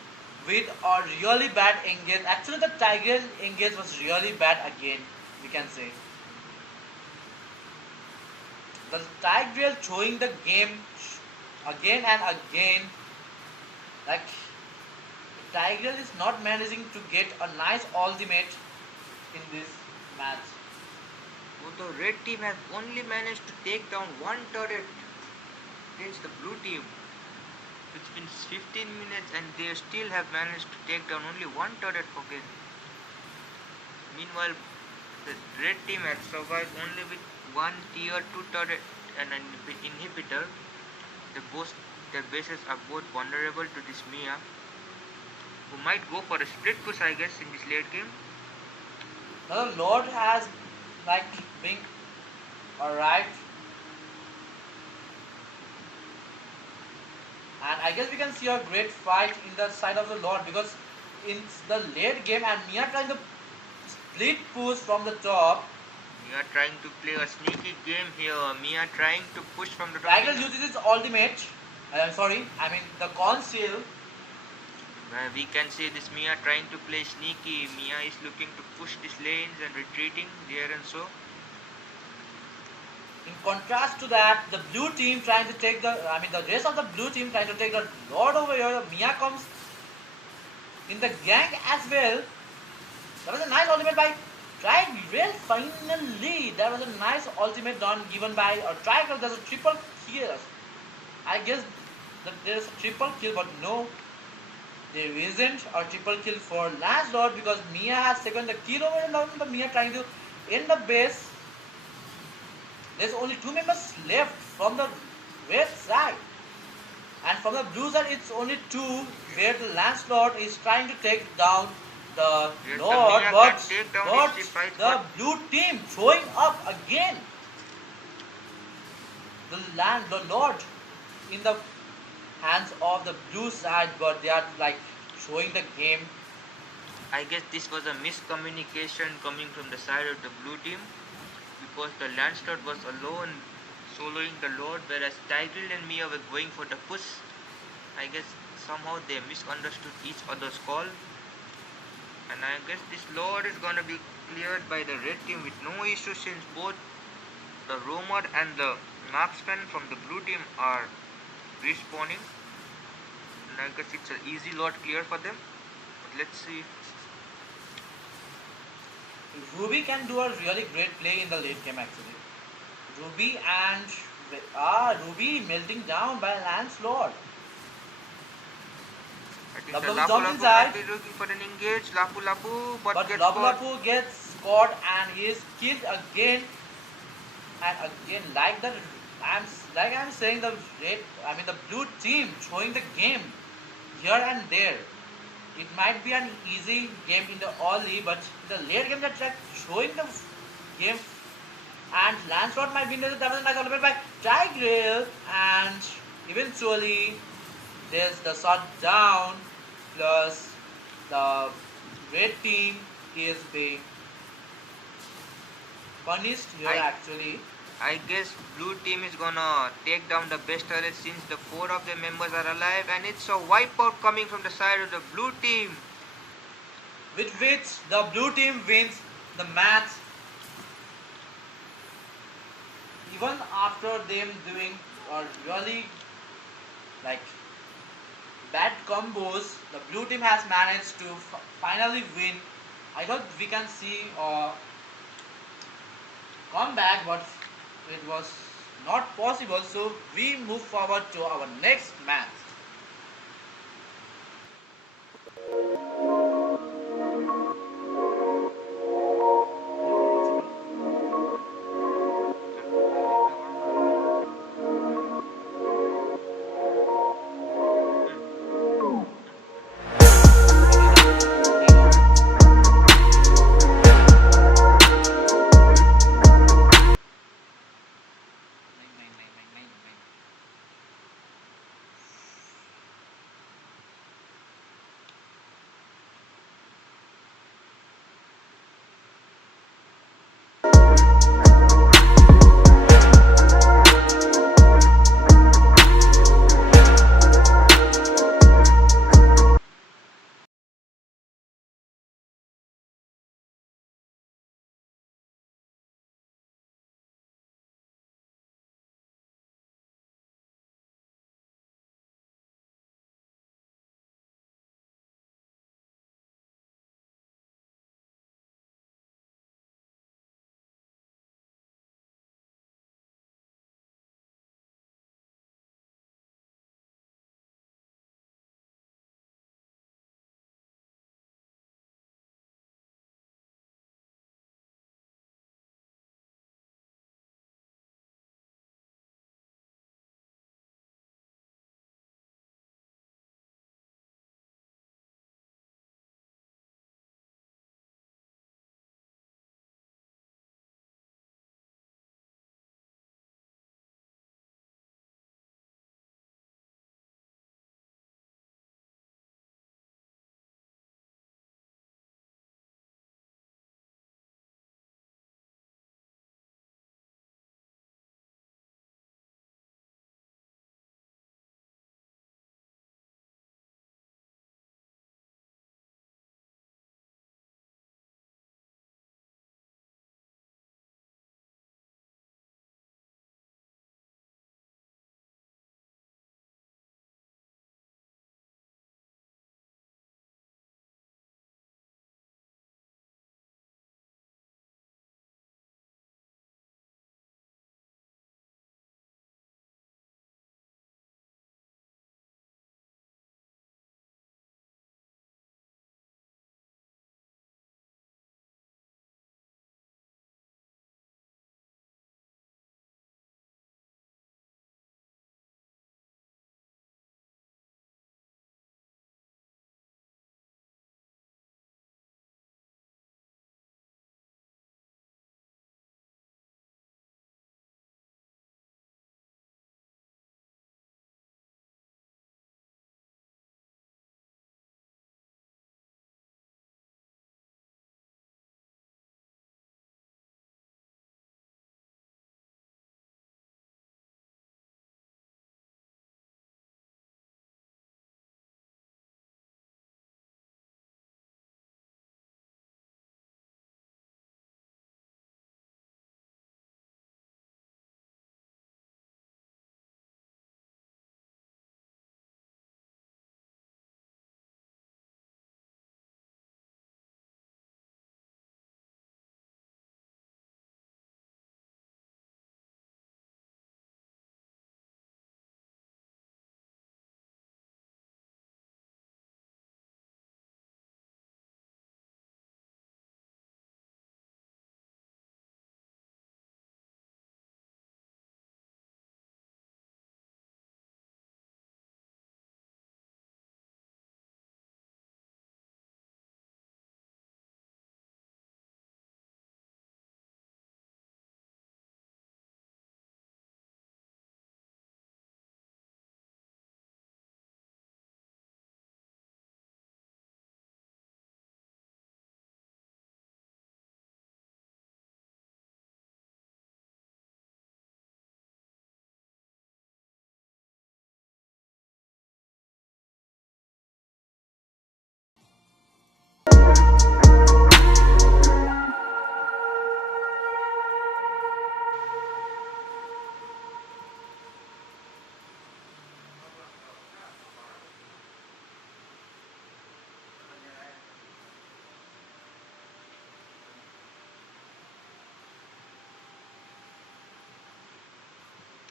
with a really bad engage. Actually, the Tigreal engage was really bad again, we can say. The Tigreal throwing the game again and again. Like, Tigreal is not managing to get a nice ultimate in this match. the red team has only managed to take down one turret against the blue team. It's been 15 minutes and they still have managed to take down only one turret again. Meanwhile, the red team has survived only with one tier 2 turret and an inhibitor. Their bases are both vulnerable to this Mia, who might go for a split push, I guess, in this late game. Now the Lord has been alright, and I guess we can see a great fight in the side of the Lord, because in the late game and Mia trying to split push from the top. Mia trying to play a sneaky game here. Mia trying to push from the top. Tiger uses his ultimate. The conceal. We can see this Mia trying to play sneaky. Mia is looking to push these lanes and retreating there and so. In contrast to that, the blue team trying to take the rest of the blue team trying to take the Lord over here. Mia comes in the gank as well. That was a nice ultimate by Tigreal. Finally, there was a nice ultimate done given by Tigreal. There's a triple kill. I guess that there's a triple kill, but no, there isn't a triple kill for Lancelot, because Mia has taken the kill over and down. The Mia trying to end the base. There's only 2 members left from the red side, and from the blue side it's only 2, where the Lancelot is trying to take down the Yes, Lord, the Mia but can take down the this fight, blue team throwing up again. The Lord in the hands of the blue side, but they are showing the game. I guess this was a miscommunication coming from the side of the blue team, because the Lancelot was alone soloing the Lord, whereas Tigreal and Mia were going for the push. I guess somehow they misunderstood each other's call, and I guess this Lord is gonna be cleared by the red team with no issue, since both the roamer and the marksman from the blue team are respawning, and I guess it's an easy Lord clear for them. But let's see. Ruby can do a really great play in the late game actually. Ruby melting down by Lancelot. I think Lapu the Lapu jumps Lapu inside. might be looking for an engage. Lapu Lapu, but gets Lapu caught. Lapu gets caught and he is killed again and again. I'm saying, the blue team throwing the game here and there. It might be an easy game in the early, but the late game that's showing the game, and Lancelot might win. That was a nice ultimate by Tigreal, and eventually there's the shutdown, plus the red team is being punished here actually. I guess blue team is gonna take down the best turret, since the 4 of their members are alive, and it's a wipeout coming from the side of the blue team. With which the blue team wins the match, even after them doing a really bad combos, the blue team has managed to finally win. I thought we can see a comeback, but it was not possible. So we move forward to our next match.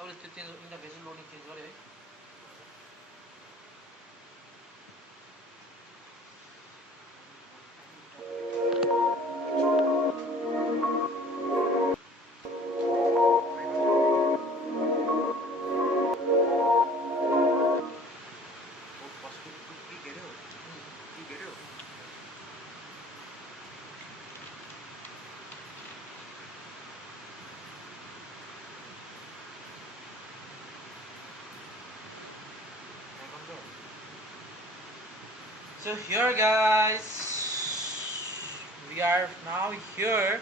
परिस्थिति इनका बेसी loading change गरे है So here guys, we are now here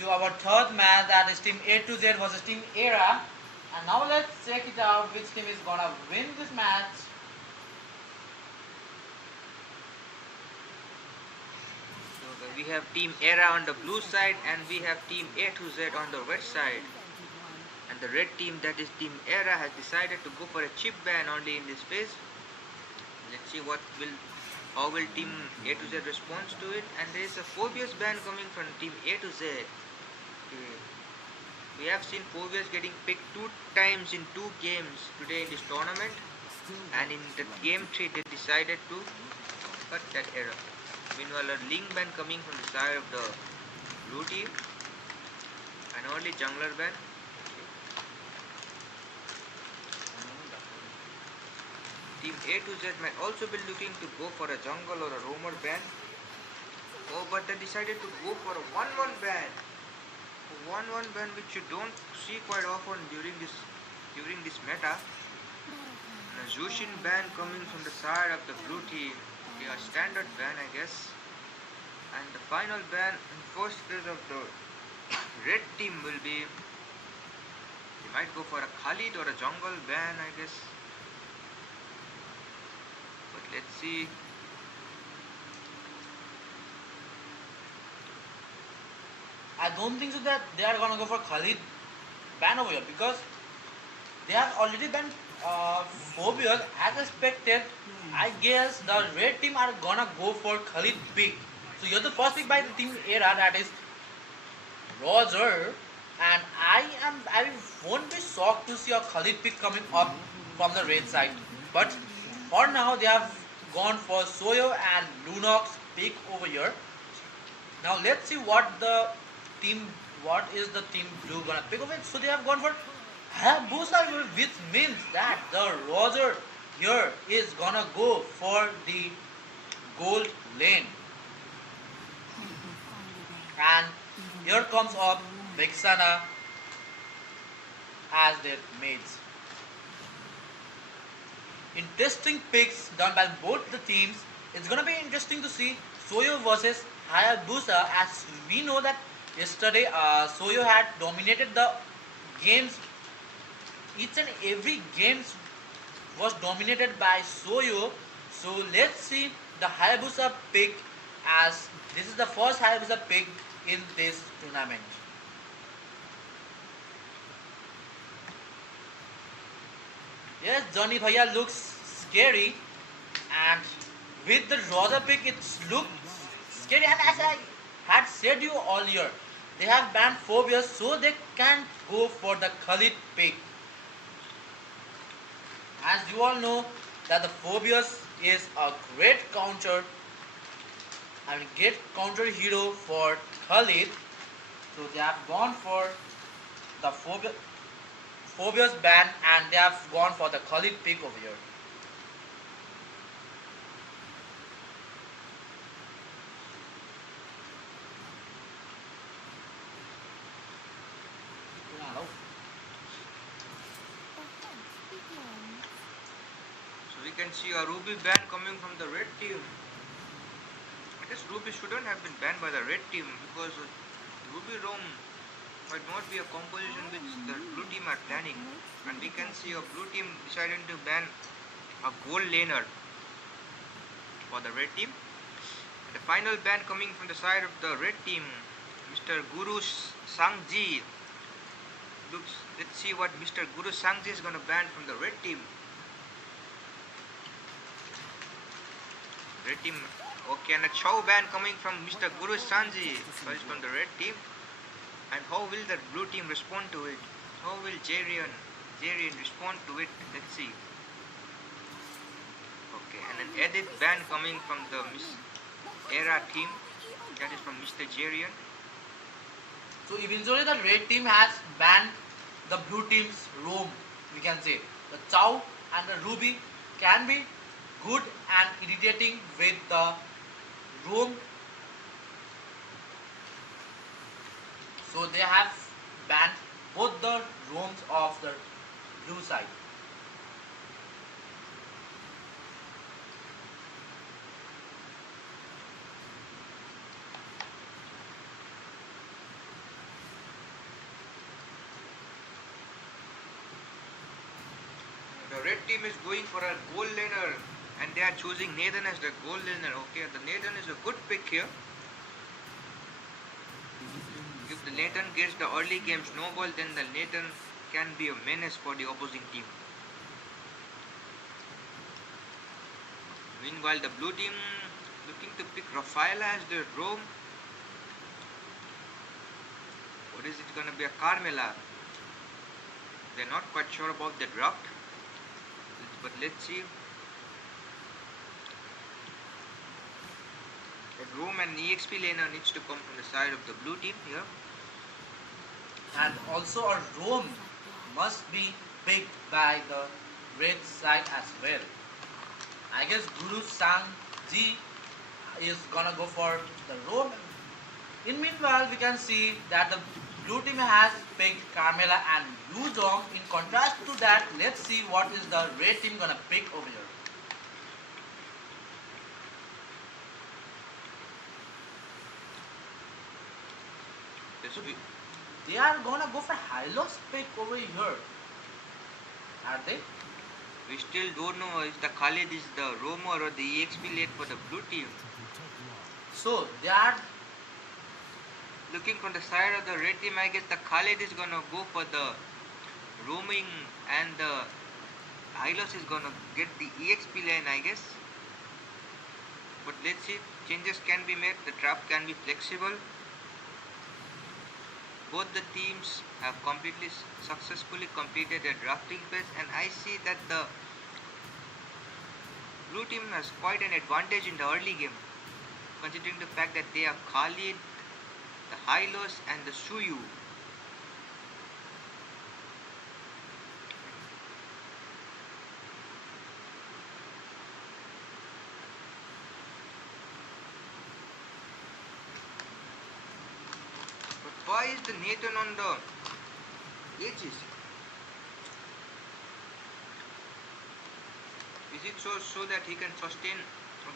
to our third match, that is team A to Z versus team Era. And now let's check it out which team is gonna win this match. So we have team Era on the blue side and we have team A to Z on the red side. And the red team, that is team Era, has decided to go for a chip ban only in this phase. Let's see how will team A to Z respond to it. And there is a Phobius ban coming from team A to Z. Okay. We have seen Phobius getting picked 2 times in 2 games today in this tournament. And in the game 3 they decided to cut that error. Meanwhile a Ling ban coming from the side of the blue team. An early jungler ban. Team A to Z might also be looking to go for a jungle or a roamer ban. Oh, but they decided to go for a 1-1 ban. A 1-1 ban which you don't see quite often during this meta. And a Zushin ban coming from the side of the blue team. Okay, a standard ban I guess. And the final ban in first phase of the red team will be, they might go for a Khalid or a jungle ban I guess. But let's see. I don't think so that they are gonna go for Khalid ban over here, because they have already banned Phobius as expected. I guess the red team are gonna go for Khalid pick. So you're the first pick by the team Era, that is Roger, and I won't be shocked to see a Khalid pick coming up from the red side. But for now they have gone for Soyo and Lunox pick over here. Now let's see what is the team blue gonna pick over it. So they have gone for Hayabusa, which means that the Roger here is gonna go for the gold lane. And here comes up Vexana as their mates. Interesting picks done by both the teams. It's gonna be interesting to see Soyo versus Hayabusa, as we know that yesterday Soyo had dominated the games. Each and every games was dominated by Soyo. So let's see the Hayabusa pick, as this is the first Hayabusa pick in this tournament. Yes, Johnny Bhaiya looks scary, and with the Rosa pick it looks scary. And as I had said you earlier, they have banned Phobius, so they can't go for the Khalid pick. As you all know that the Phobius is a great counter, great counter hero for Khalid. So they have gone for the Phobius ban, and they have gone for the Khalid pick over here. So we can see a Ruby ban coming from the red team. I guess Ruby shouldn't have been banned by the red team, because Ruby Roam might not be a composition which the blue team are planning. And we can see a blue team deciding to ban a gold laner for the red team. The final ban coming from the side of the red team, Mr. Guru Sangji. Let's see what Mr. Guru Sangji is going to ban from the red team. Red team. Okay, and a Chow ban coming from Mr. Guru Sanji, from the red team. And how will the blue team respond to it? How will Jarian respond to it? Let's see. Okay, and an edit ban coming from the Miss Era team. That is from Mr. Jarian. So eventually the red team has banned the blue team's roam, we can say. The Chow and the Ruby can be good and irritating with the roam. So they have banned both the roams of the blue side. The red team is going for a goal laner and they are choosing Nathan as the goal laner. Okay, the Nathan is a good pick here. If the Nathan gets the early game snowball, then the Nathan can be a menace for the opposing team. Meanwhile, the blue team looking to pick Rafaela as their roam. Or is it going to be a Carmela? They're not quite sure about the draft. But let's see. A roam and EXP laner needs to come from the side of the blue team here. And also a roam must be picked by the red side as well. I guess Guru Sangji is gonna go for the roam. In meanwhile, we can see that the blue team has picked Carmela and Yuzong. In contrast to that, let's see what is the red team gonna pick over here. This will be They are gonna go for Hylos pick over here. Are they? We still don't know if the Khalid is the roamer or the EXP lane for the blue team. So they are Looking from the side of the red team, I guess the Khalid is gonna go for the roaming and the Hylos is gonna get the EXP lane, I guess. But let's see, changes can be made, the draft can be flexible. Both the teams have completely successfully completed their drafting phase, and I see that the blue team has quite an advantage in the early game, considering the fact that they have Khalid, the Hylos and the Suyu. But why is the Nathan on the edges? Is it so that he can sustain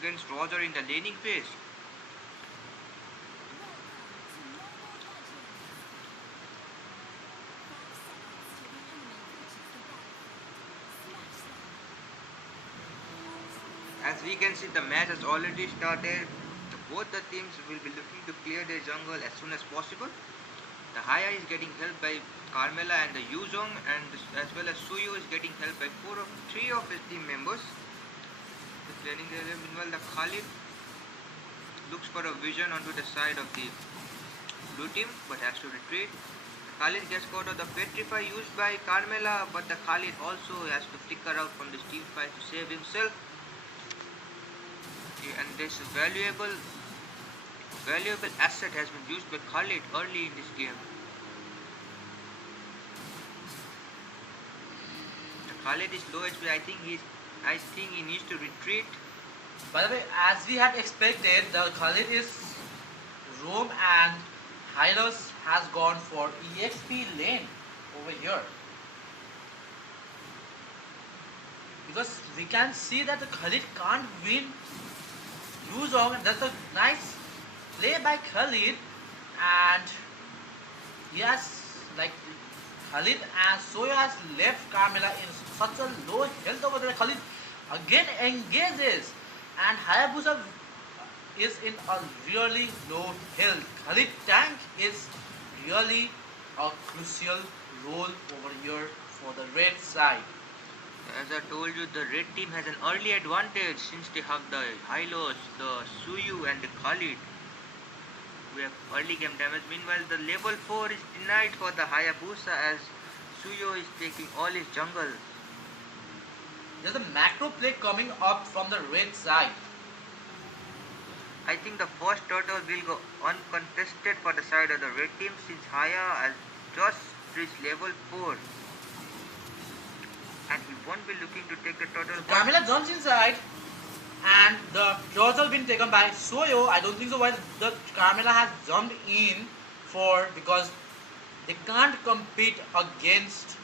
against Roger in the laning phase? As we can see, the match has already started. Both the teams will be looking to clear their jungle as soon as possible. The Haya is getting helped by Carmela and the Yuzong, and as well as Suyu is getting helped by three of his team members. Meanwhile, the Khalid looks for a vision onto the side of the blue team, but has to retreat. Khalid gets caught of the Petrify used by Carmela, but the Khalid also has to flicker out from this team fight to save himself. And this valuable asset has been used by Khalid early in this game. The Khalid is low HP. I think he needs to retreat. By the way, as we had expected, the Khalid is roam and Hylos has gone for EXP lane over here. Because we can see that the Khalid can't win Yuzong. That's a nice play by Khalid, and he has like Khalid and Soya has left Carmela in such a low health over there. Khalid again engages, and Hayabusa is in a really low health. Khalid tank is really a crucial role over here for the red side. As I told you, the red team has an early advantage since they have the Hylos, the Suyu and the Khalid. We have early game damage. Meanwhile, the level 4 is denied for the Hayabusa as Suyo is taking all his jungle. There's a macro play coming up from the red side. I think the first turtle will go uncontested for the side of the red team since Haya has just reached level 4. And he won't be looking to take the turtle. Camilla jumps inside and the turtle been taken by Soyo. I don't think so why the Camilla has jumped in for because they can't compete against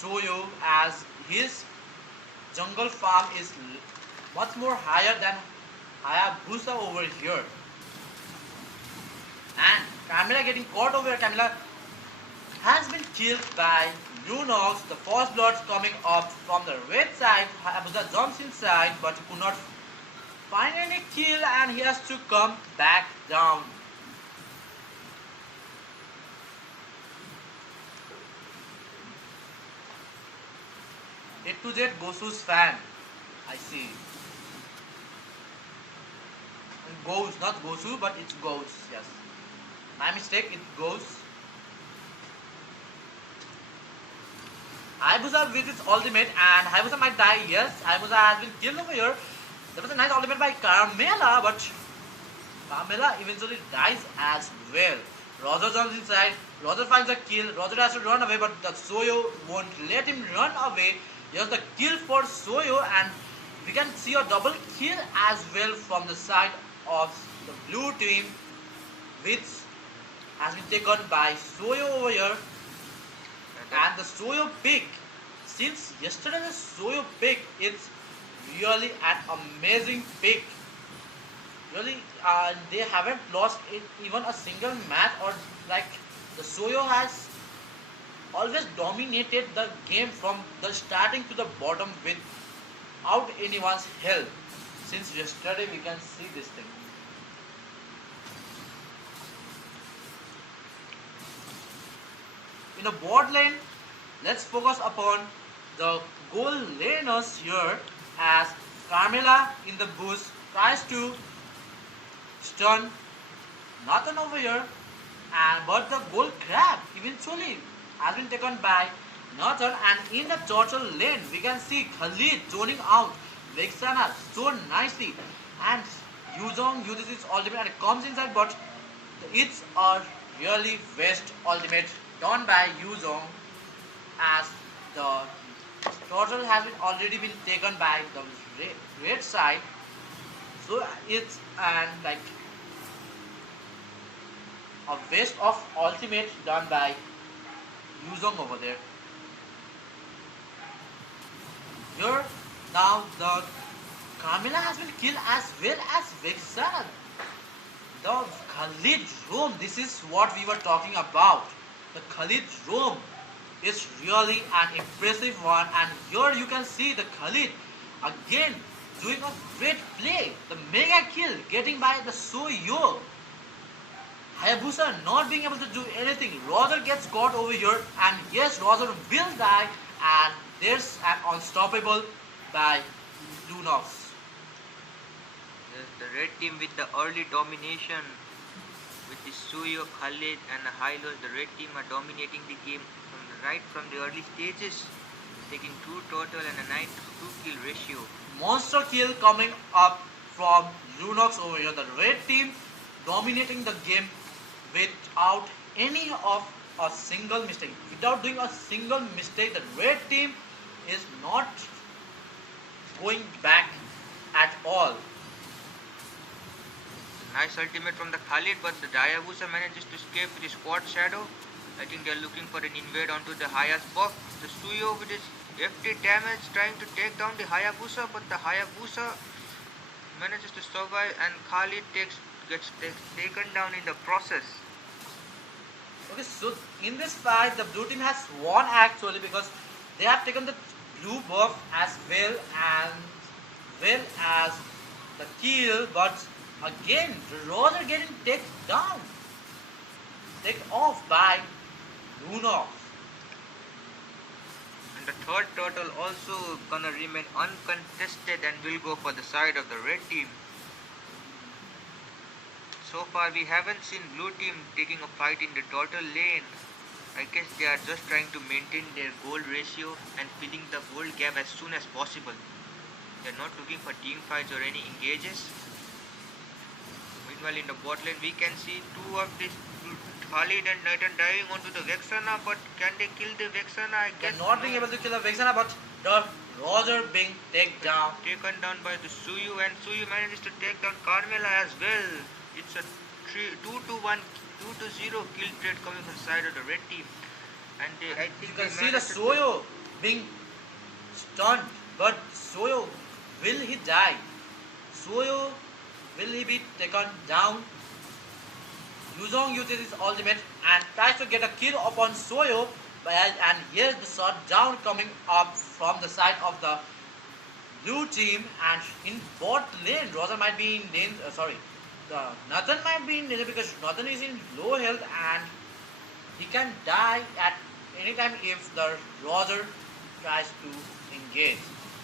Soyo as his jungle farm is much more higher than Hayabusa over here. And Camilla getting caught over here. Camilla has been killed by Lunox. The first blood coming up from the red side. Hayabusa jumps inside but he could not find any kill and he has to come back down. A2Z Gosu's fan. I see. Goes, not Gosu, but it's Goes, yes. My mistake, it goes. Hayabusa with its ultimate and Hayabusa might die, yes. Hayabusa has been killed over here. There was a nice ultimate by Carmela, but Carmela eventually dies as well. Roger jumps inside, Roger finds a kill, Roger has to run away but the Soyo won't let him run away. Here's the kill for Soyo and we can see a double kill as well from the side of the blue team which has been taken by Soyo over here. And the Soyo pick, since yesterday the Soyo pick, it's really an amazing pick. Really, they haven't lost even a single match or like the Soyo has always dominated the game from the starting to the bottom without anyone's help. Since yesterday we can see this thing. In the bot lane, let's focus upon the goal laners here as Carmela in the bush tries to stun Nathan over here but the gold crab eventually has been taken by Nathan and in the turtle lane we can see Khalid zoning out Vexana so nicely and Yuzong uses its ultimate and it comes inside but it's a really best ultimate done by Yuzong as the turtle has already been taken by the red side. So it's like a waste of ultimate done by Yuzong over there. Here now the Camilla has been killed as well as Vexana. The Khalid roam, this is what we were talking about. The Khalid roam is really an impressive one and here you can see the Khalid again doing a great play. The mega kill getting by the Soyo. Hayabusa not being able to do anything. Roger gets caught over here and yes, Roger will die and there's an unstoppable by Lunox. Yes, the red team with the early domination with the Suyo, Khalid and the Hylos. The red team are dominating the game from the early stages, taking 2 total and a 9-2 kill ratio. Monster kill coming up from Lunox over here. The red team dominating the game without any of a single mistake. Without doing a single mistake, the red team is not going back at all. Nice ultimate from the Khalid, but the Hayabusa manages to escape with his quad shadow. I think they are looking for an invade onto the Haya's buff. The Suyo with his FT damage trying to take down the Hayabusa, but the Hayabusa manages to survive and Khalid gets taken down in the process. Okay, so in this fight, the blue team has won actually because they have taken the blue buff as well as the kill, but again, Roger getting taken off by Lunox. And the third turtle also gonna remain uncontested and will go for the side of the red team. So far we haven't seen blue team taking a fight in the turtle lane. I guess they are just trying to maintain their goal ratio and filling the goal gap as soon as possible. They're not looking for team fights or any engages. Meanwhile, in the bot lane, we can see two of these Khalid and Nathan diving onto the Vexana, but can they kill the Vexana? I They're guess not being able to kill the Vexana, but the Roger being taken down. Taken down by the Suyu, and Suyu manages to take down Carmela as well. It's a 2-1, 2-0 kill trade coming from the side of the red team. And I think You can they see the managed to Soyo being stunned, but Soyo, will he die? Soyo, will he be taken down? Yuzong uses his ultimate and tries to get a kill upon Soyo, and here's the shot down coming up from the side of the blue team, and in bot lane, Rosa might be in danger. Nathan might be in danger because Nathan is in low health and he can die at any time if the Roger tries to engage.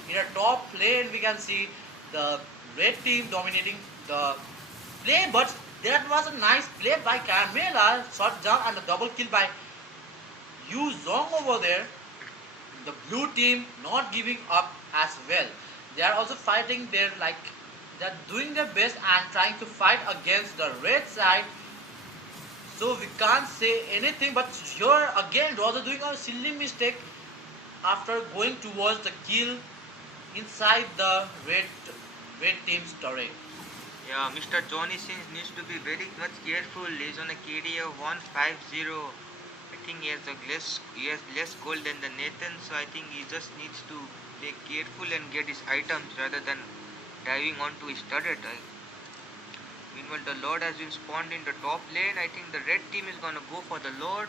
In a top lane, we can see the red team dominating the play, but that was a nice play by Carmela, shot down and a double kill by Yu Zong over there. The blue team not giving up as well. They are also fighting they're doing their best and trying to fight against the red side. So we can't say anything, but here again Rosa doing a silly mistake after going towards the kill inside the red team's turret. Yeah, Mr. Johnny Sins needs to be very much careful. He's on a KD of 150. I think he has less gold than the Nathan, so I think he just needs to play careful and get his items rather than diving onto his turret. Meanwhile, the Lord has been spawned in the top lane. I think the red team is gonna go for the Lord,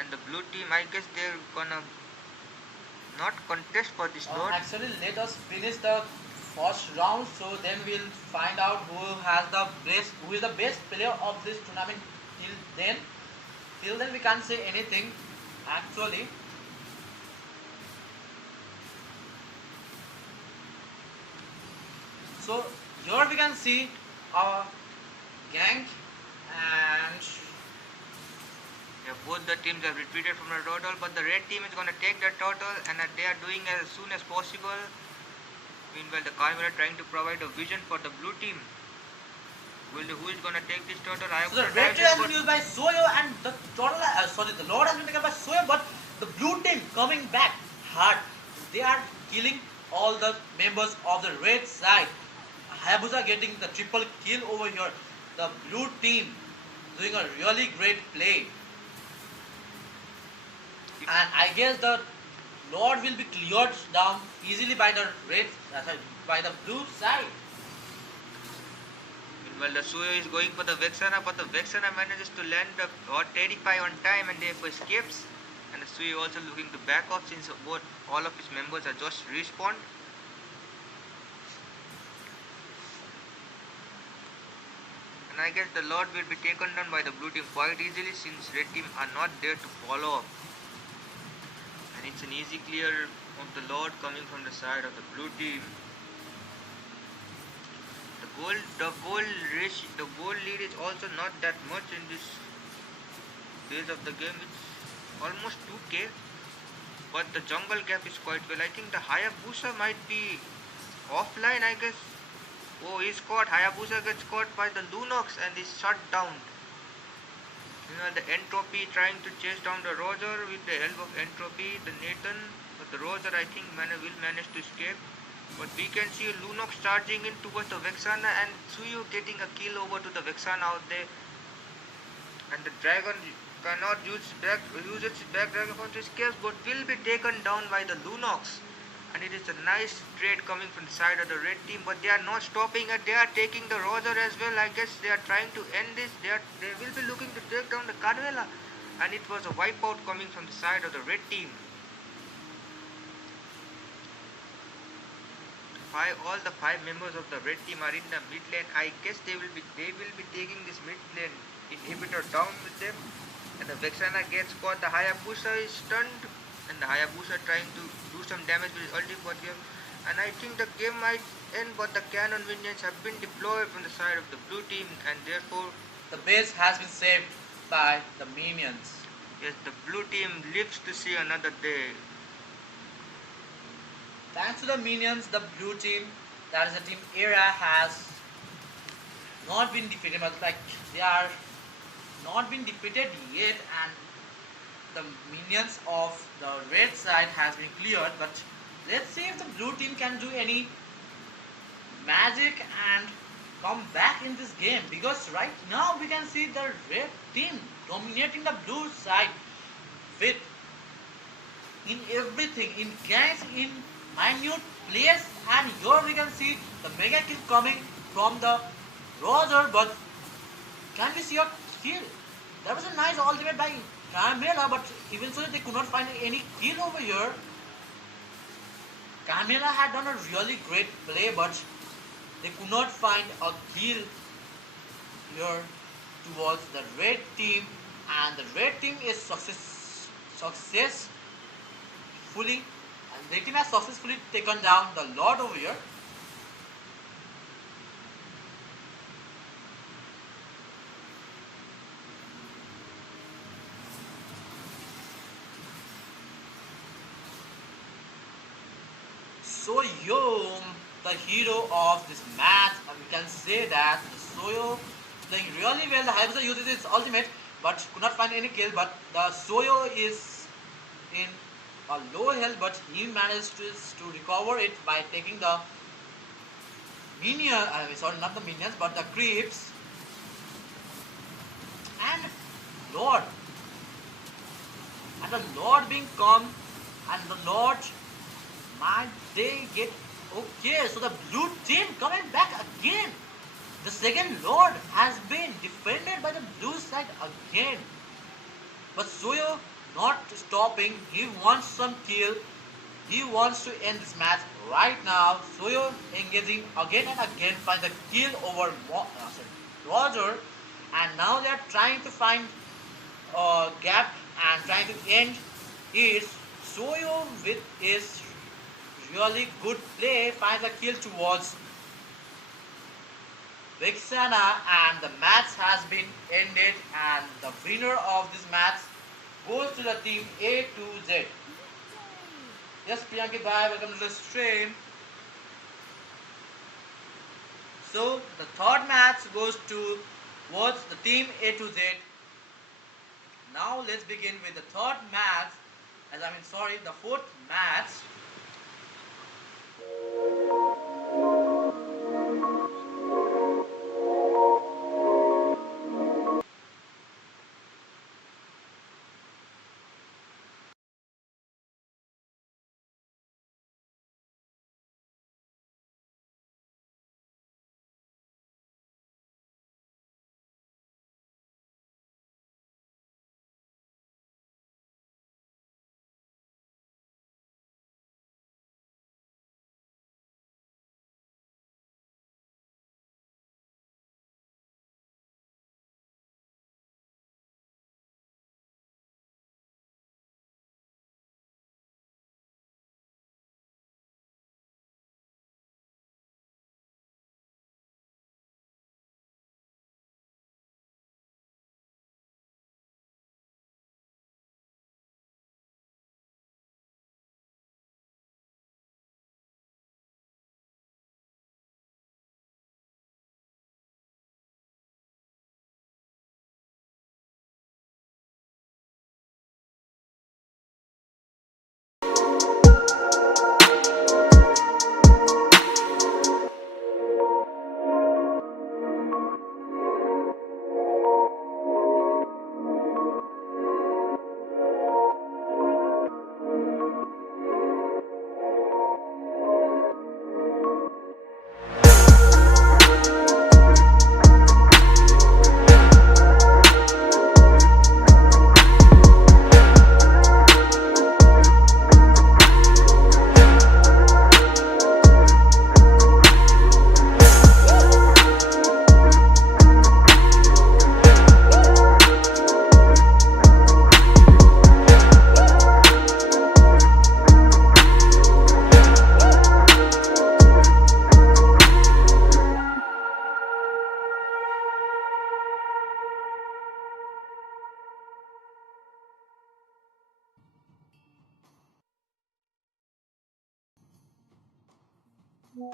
and the blue team, I guess they're gonna not contest for this Lord. Actually, let us finish the first round, so then we'll find out who is the best player of this tournament. Till then we can't say anything actually. So here we can see our gang, and Yeah, both the teams have retreated from the turtle, but the red team is gonna take the turtle, and they are doing as soon as possible. Meanwhile, the Carmela trying to provide a vision for the blue team. Who is gonna take this turtle? so the red team has been used by Soyo, and the the Lord has been taken by Soyo, but the blue team coming back hard. They are killing all the members of the red side. Hayabusa getting the triple kill over here. The blue team doing a really great play. And I guess the Lord will be cleared down easily by the by the blue side. Meanwhile, the Suyo is going for the Vexana, but the Vexana manages to land the Hot 85 on time and therefore escapes. And the Suyo also looking to back off since all of his members are just respawned. And I guess the Lord will be taken down by the blue team quite easily since red team are not there to follow up. And it's an easy clear of the Lord coming from the side of the blue team. The goal lead is also not that much in this phase of the game. It's almost 2k, but the jungle gap is quite well. I think the Hayabusa might be offline, I guess. Oh, he's caught. Hayabusa gets caught by the Lunox and is shut down. The Entropy trying to chase down the Roger with the help of Entropy, the Nathan, but the Roger I think will manage to escape. But we can see Lunox charging in towards the Vexana and Suyu getting a kill over to the Vexana out there. And the dragon cannot use its back dragon to escape, but will be taken down by the Lunox. And it is a nice trade coming from the side of the red team, but they are not stopping it. They are taking the Roger as well. I guess they are trying to end this. They will be looking to take down the Carmela, and it was a wipeout coming from the side of the red team. All the 5 members of the red team are in the mid lane. I guess they will be taking this mid lane inhibitor down with them. And the Vexana gets caught. The Hayabusa is stunned, and the Hayabusa trying to do some damage with his ultimate game. And I think the game might end, but the cannon minions have been deployed from the side of the blue team, and therefore the base has been saved by the minions. Yes, the blue team lives to see another day. Thanks to the minions, the blue team, that is the team Era, has not been defeated, but like they are not been defeated yet, and the minions of the red side has been cleared. But let's see if the blue team can do any magic and come back in this game, because right now we can see the red team dominating the blue side with in everything, in ganks, in minute plays, and here we can see the mega kill coming from the Roger, but can we see a kill? That was a nice ultimate by Carmela, but eventually they could not find any kill over here. Carmela had done a really great play, but they could not find a kill here towards the red team, and the red team is successfully, and the team has successfully taken down the Lord over here. Soyom, the hero of this match, and we can say that Soyo playing really well. The Hayabusa uses its ultimate, but could not find any kill. But the Soyo is in a low health, but he managed to recover it by taking the minion. Sorry, not the minions, but the creeps. And Lord, and the Lord being come, and the Lord might they get okay. So the blue team coming back again. The second Lord has been defended by the blue side again. But Soyo not stopping. He wants some kill. He wants to end this match right now. Soyo engaging again and again, find the kill over Roger. And now they are trying to find a gap and trying to end it. Soyo with his really good play finds a kill towards Vixana, and the match has been ended, and the winner of this match goes to the team A to Z. Yes, Priyankit bhai, welcome to the stream. So the third match goes towards the team A to Z. Now let's begin with the third match, the fourth match. Come on.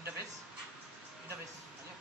In the base. In the base. Aliya.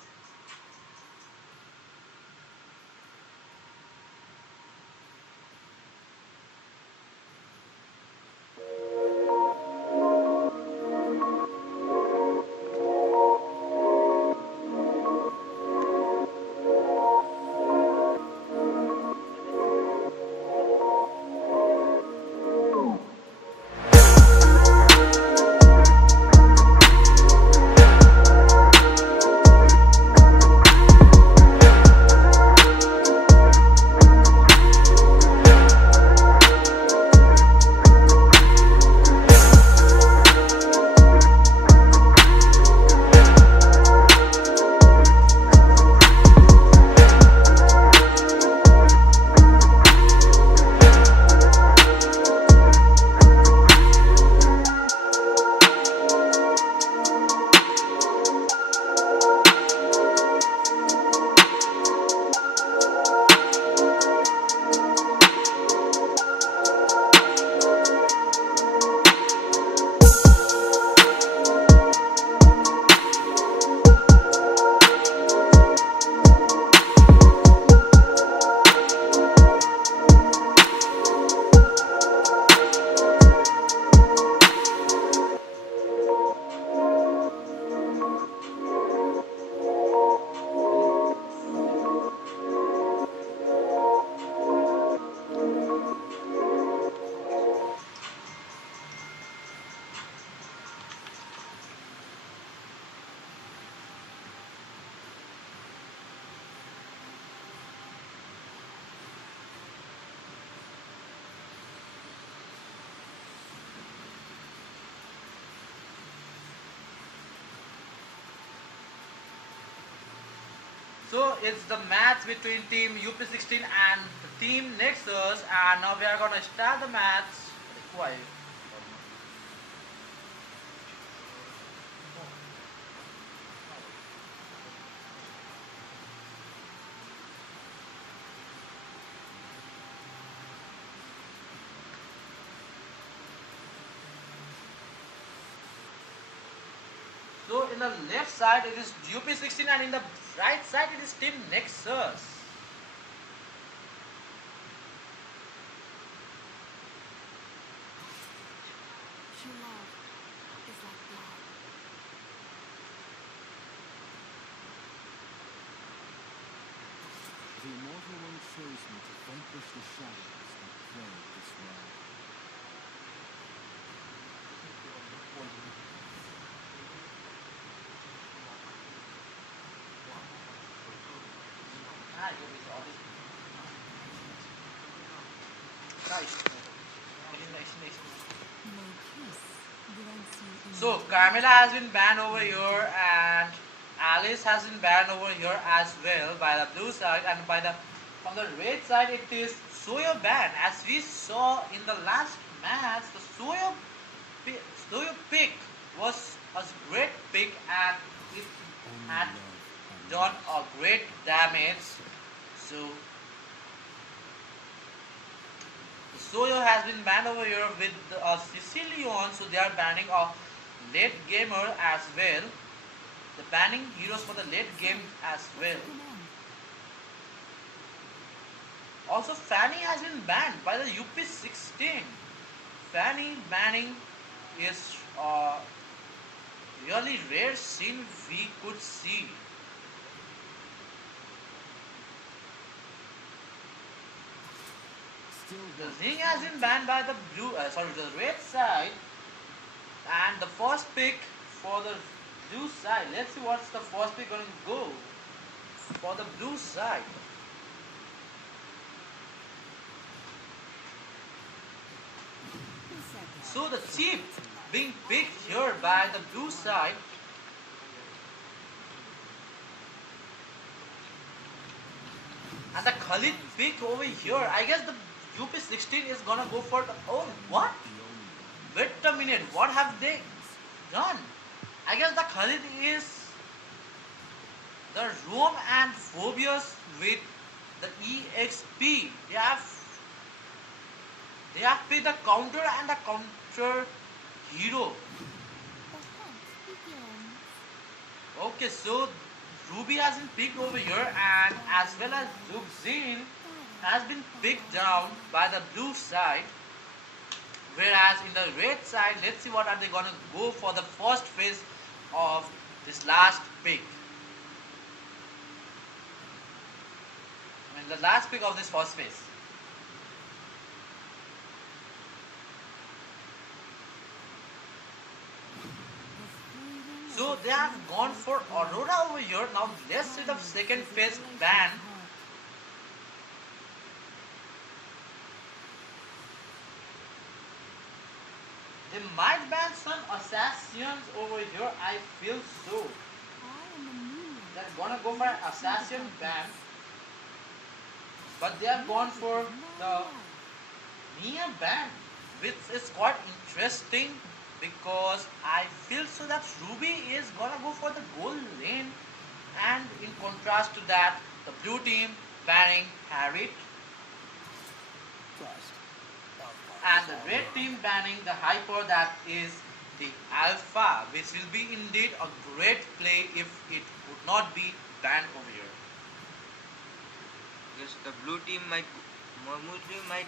So it's the match between team UP16 and team Nexus, and now we are gonna start the match. Why? So in the left side it is UP16 and in the right side it is team Nexus. True love is like blood. The Immortal One chose me to vanquish the shadows that plague this world. Ah, you is all this. Nice. Nice. My kiss grants you So Carmela has been banned over here and Alice has been banned over here as well by the blue side, and by the from the red side it is Soyo ban. As we saw in the last match, the Soyo pick was a great pick and it had done a great damage. So Soyo has been banned over here with Sicilian, so they are banning a late gamer as well. The banning heroes for the late game as well. Also, Fanny has been banned by the UP16. Fanny banning is a really rare scene we could see. The Zing has been banned by the the red side, and the first pick for the blue side. Let's see what's the first pick going to go for the blue side. So the chip being picked here by the blue side. And the Khalid pick over here. I guess the UP16 is gonna go for the. Oh, what? Wait a minute. What have they done? I guess the Khalid is the Rome and Phobius with the EXP. They have They have picked the counter and the counter hero. Okay, so Ruby has been picked over here, and as well as Zubzin has been picked down by the blue side. Whereas in the red side, let's see what are they gonna go for the first phase of this last pick. I mean the last pick of this first phase. So they have gone for Aurora over here. Now let's see the second phase ban. They might ban some assassins over here. I feel so. They're gonna go for an assassin ban. But they have gone for the Mia ban, which is quite interesting because I feel so that Ruby is gonna go for the gold lane, and in contrast to that, the blue team banning Harriet, and the red team banning the hyper, that is the alpha, which will be indeed a great play if it would not be banned over here. Yes, the blue team might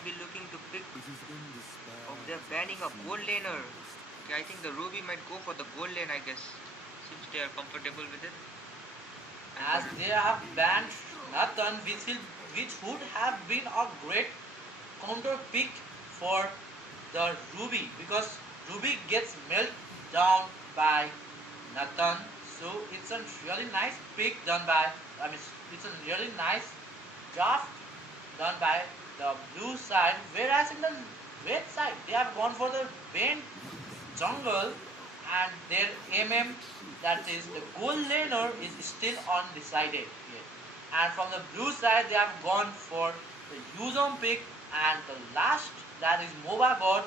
be looking to pick. Oh, they're banning a gold laner. Okay, I think the Ruby might go for the gold lane, I guess, since they are comfortable with it. As they have banned Nathan, which would have been a great counter pick for the Ruby, because Ruby gets melted down by Nathan. So it's a really nice pick done by, it's a really nice draft done by the blue side, whereas in the red side they have gone for the Bane jungle, and their that is the gold laner, is still undecided here. And from the blue side they have gone for the Yuzong pick, and the last, that is MOBA God.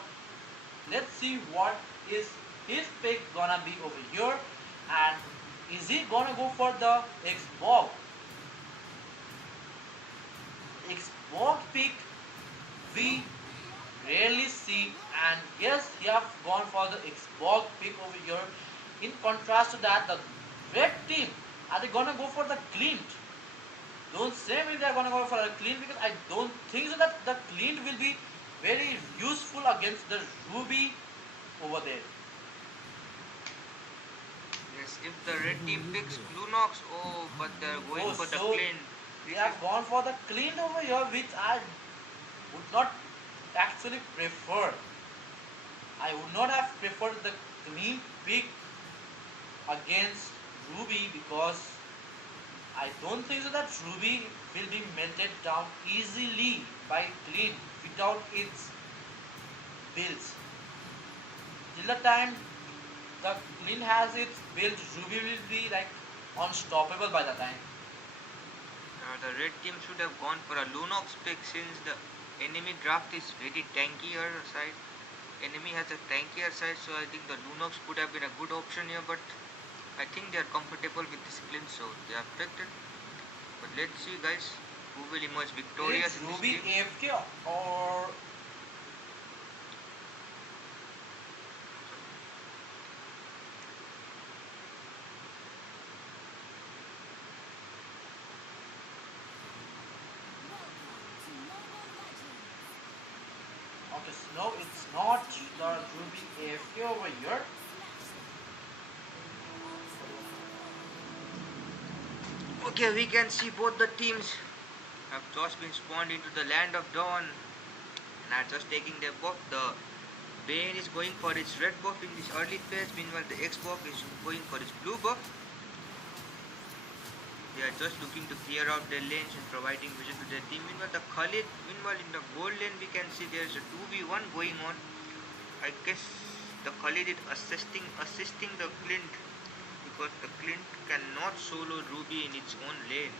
Let's see what is his pick gonna be over here, and is he gonna go for the Xbox pick? We rarely see, and yes, he have gone for the Xbox pick over here. In contrast to that, the red team, are they gonna go for the Clint? Don't say me they are gonna go for a Clint, because I don't think so that the Clint will be very useful against the Ruby over there. Yes, if the red team picks Blue Nox, oh, but they're going for the So clean. they have gone for the Clint over here, which I would not actually prefer. I would not have preferred the Clint pick against Ruby, because I don't think so that Ruby will be melted down easily by Clint without its builds. Till the time the Clint has its build, Ruby will be like unstoppable by the time. The red team should have gone for a Lunox pick, since the enemy draft is very tankier side. Enemy has a tankier side, so I think the Lunox could have been a good option here, but I think they are comfortable with this Clint, so they have picked it. But let's see, guys, who will emerge victorious Is in this Ruby game. AFK or okay, so no, it's not the Ruby AFK over here. Okay, we can see both the teams have just been spawned into the land of dawn and are just taking their buff. The Bane is going for its red buff in this early phase, meanwhile the Xbox is going for its blue buff. They are just looking to clear out their lanes and providing vision to their team. Meanwhile the Khalid, in the gold lane we can see there is a 2v1 going on. I guess the Khalid is assisting the Clint, because the Clint cannot solo Ruby in its own lane.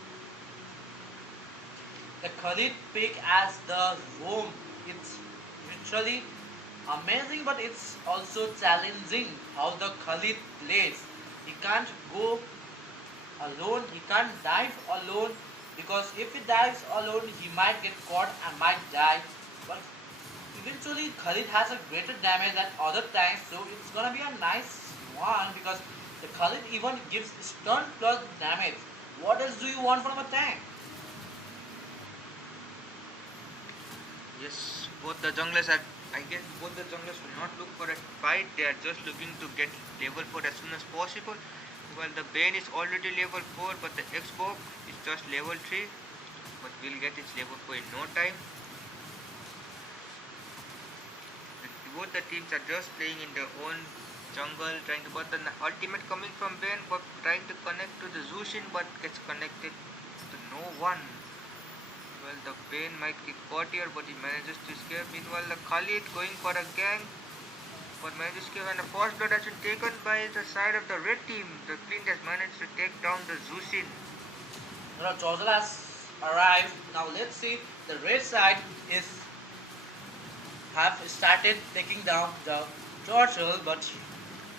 The Khalid pick as the roam, it's literally amazing, but it's also challenging how the Khalid plays. He can't go alone, he can't dive alone, because if he dives alone he might get caught and might die. But eventually Khalid has a greater damage than other tanks, so it's gonna be a nice one because the Khalid even gives stun plus damage. What else do you want from a tank? Yes, both the junglers are. I guess both the junglers will not look for a fight. They are just looking to get level 4 as soon as possible. While the Bane is already level 4, but the Xbox is just level 3. But will get its level 4 in no time. Both the teams are just playing in their own jungle, trying to. But the ultimate coming from Bane, but trying to connect to the Zushin, but gets connected to no one. Well, the Bane might get caught here, but he manages to escape. Meanwhile, the Khalid going for a gang, but manages to escape. And the first blood has been taken by the side of the red team. The Clint has managed to take down the Zushin. Now Chozal has arrived. Now let's see. The red side is have started taking down the turtle, but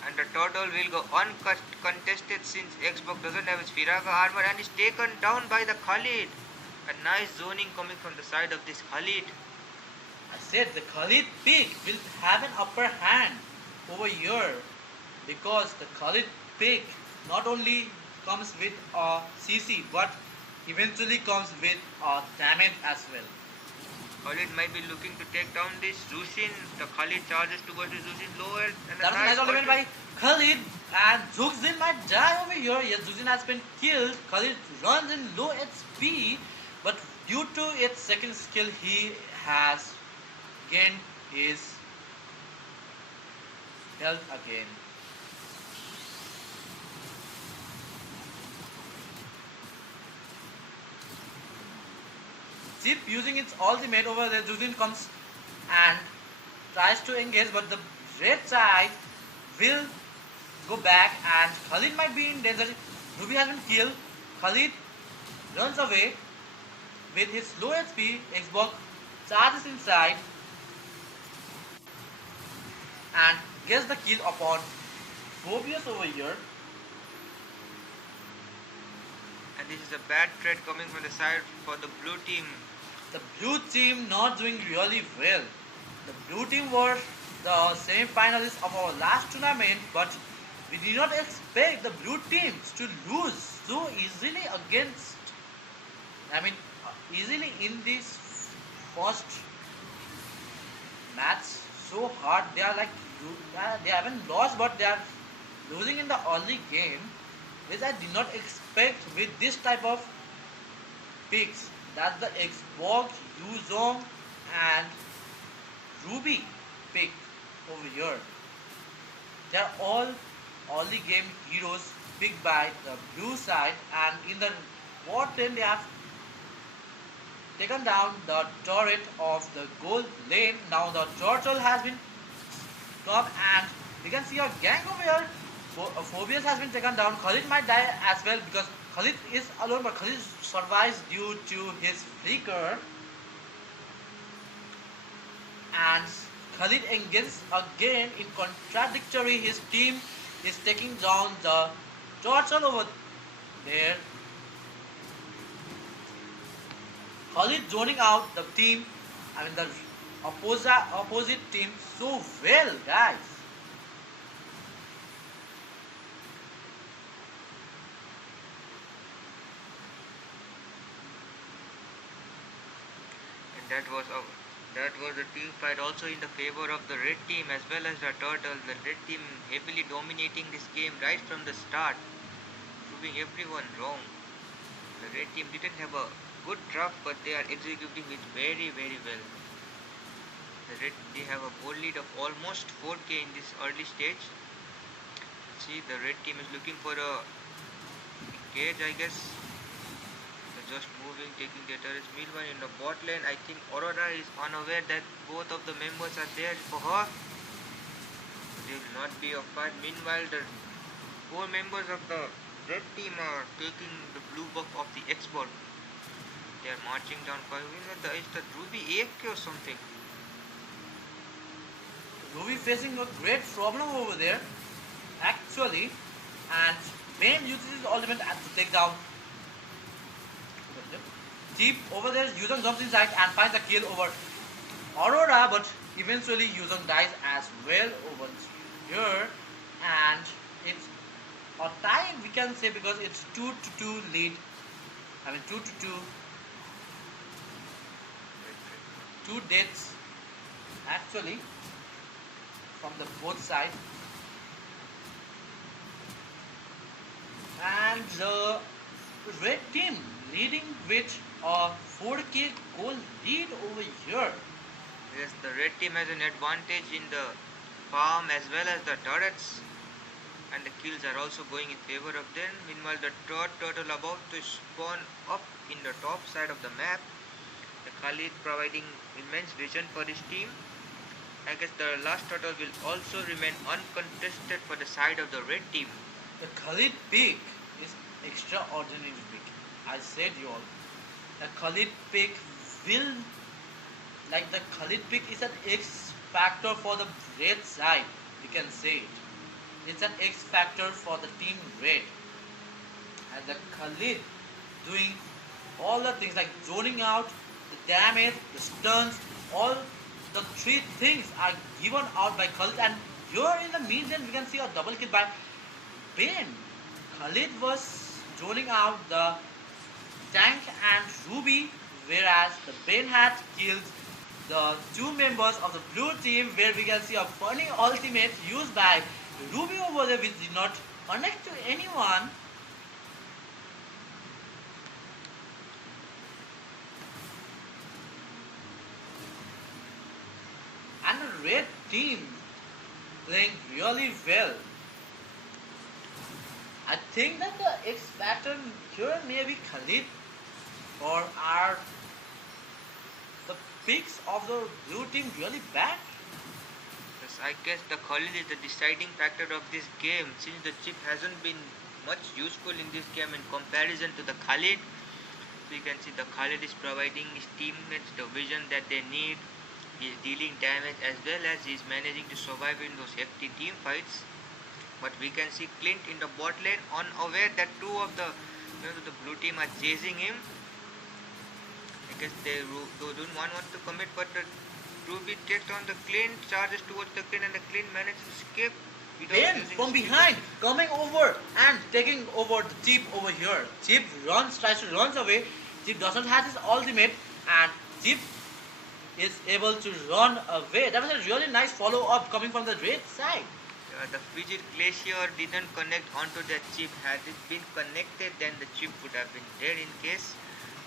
And the turtle will go uncontested since Xbox doesn't have its Firaga armor and is taken down by the Khalid. A nice zoning coming from the side of this Khalid. I said the Khalid pick will have an upper hand over here because the Khalid pick not only comes with a CC but eventually comes with a damage as well. Khalid might be looking to take down this Zushin. The Khalid charges towards the Zushin lower. And That was a nice ultimate by Khalid, and Zugzin might die over here. Yes, Zugzin has been killed. Khalid runs in low HP, but due to its second skill, he has gained his health again. Chip using its ultimate over there, Zugzin comes and tries to engage, but the red side will go back and Khalid might be in danger. Ruby has been killed. Khalid runs away with his low HP. Xbox charges inside and gets the kill upon Phobius over here. And this is a bad trade coming from the side for the blue team. The blue team not doing really well. The blue team were the semi-finalists of our last tournament, but we did not expect the blue teams to lose so easily against. Easily in this first match. So hard. They are like they haven't lost, but they are losing in the early game. Which I did not expect with this type of picks. That's the Xbox, Yuzong and Ruby pick over here. They are all early game heroes picked by the blue side, and in the bot lane they have taken down the turret of the gold lane. Now the turtle has been stopped and we can see a gang over here. Phobius has been taken down. Khalid might die as well because Khalid is alone, but Khalid survives due to his flicker. And Khalid engages again in contradictory. His team is taking down the turtle over there. Khalid zoning out the team, the opposite team so well, guys. And that was a team fight also in the favor of the red team as well as the turtle. The red team heavily dominating this game right from the start, proving everyone wrong. The red team didn't have a good draft, but they are executing it very well. They have a goal lead of almost 4k in this early stage. See, the red team is looking for a cage, I guess. They're just moving, taking their turrets. Meanwhile, in the bot lane, I think Aurora is unaware that both of the members are there for her. There will not be a fight. Meanwhile, the 4 members of the red team are taking the blue buff of the Xbox. They are marching down. Is the Ruby AFK or something? Ruby facing a great problem over there, actually, and Bane uses his ultimate to take down Jeep over there. Yuzong jumps inside and finds a kill over Aurora, but eventually Yuzong dies as well over here, and it's a tie we can say because it's 2-2 lead. I mean 2-2, two deaths actually from the both sides, and the red team leading with a 4k goal lead over here. Yes, the red team has an advantage in the farm as well as the turrets, and the kills are also going in favor of them. Meanwhile, the third turtle about to spawn up in the top side of the map. The Khalid providing immense vision for his team. I guess the last turtle will also remain uncontested for the side of the red team. The Khalid pick is extraordinary pick. I said you all. The Khalid pick will, like the Khalid pick is an X factor for the red side. You can say it. It's an X factor for the team red. And the Khalid doing all the things like zoning out, the damage, the stuns, all the three things are given out by Khalid. And here in the mid lane we can see a double kill by Bane. Khalid was zoning out the tank and Ruby, whereas the Bane had killed the two members of the blue team, where we can see a funny ultimate used by Ruby over there which did not connect to anyone. And the red team playing really well. I think that the X factor here may be Khalid, or are the picks of the blue team really bad? Yes, I guess the Khalid is the deciding factor of this game, since the chip hasn't been much useful in this game in comparison to the Khalid. So you can see the Khalid is providing his teammates the vision that they need. He is dealing damage as well as he is managing to survive in those hefty team fights. But we can see Clint in the bot lane, unaware that two of the the blue team are chasing him. I guess they don't want to commit, but the Ruby takes on the Clint, charges towards the Clint, and the Clint manages to escape. Bane from behind, coming over and taking over the Chip over here. Chip tries to run away. Chip doesn't have his ultimate, and Chip is able to run away. That was a really nice follow-up coming from the red side. The Frigid Glacier didn't connect onto that chip. Had it been connected, then the chip would have been dead in case.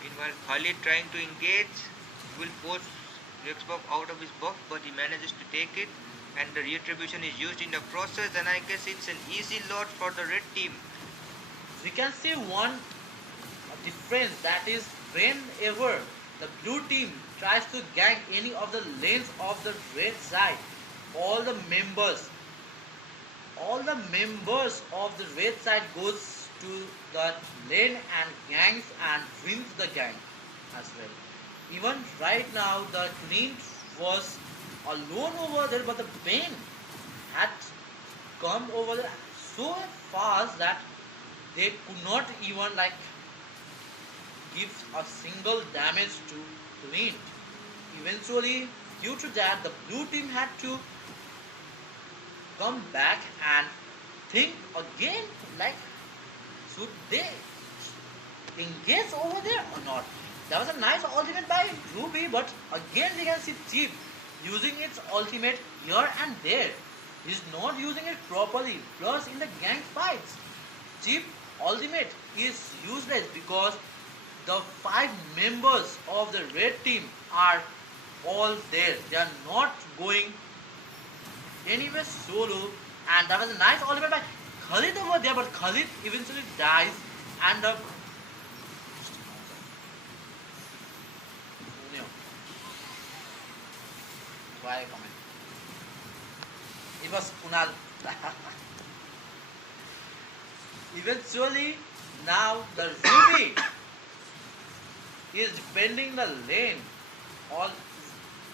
Meanwhile, Khalid trying to engage will force Rexbuff out of his buff, but he manages to take it, and the retribution is used in the process, and I guess it's an easy lot for the red team. We can see one difference, that is whenever the blue team tries to gank any of the lanes of the red side, all the members of the red side goes to that lane and ganks and wins the gank as well. Even right now the Clint was alone over there, but the Bane had come over there so fast that they could not even like give a single damage to Clint. Eventually, due to that, the blue team had to come back and think again, like should they engage over there or not. That was a nice ultimate by Ruby, but again we can see Chip using its ultimate here and there. He's not using it properly. Plus in the gang fights, Chip ultimate is useless because the 5 members of the red team are all there. They are not going anywhere solo, and that was a nice ultimate by Khalid over there, but Khalid eventually dies, and the why I comment? It was Kunal. Eventually, now the Ruby is defending the lane all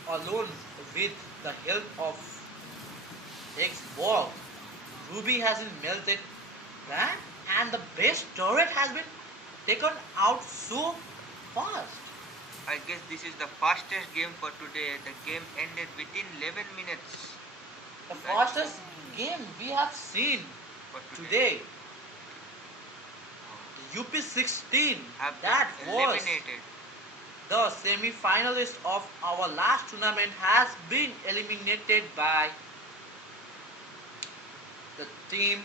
alone with the help of X-Ball. Ruby has been melted, right? And the base turret has been taken out so fast. I guess this is the fastest game for today. The game ended within 11 minutes The fastest game we have seen for today. UP16. Have That been was eliminated. the semi-finalist of our last tournament has been eliminated by the team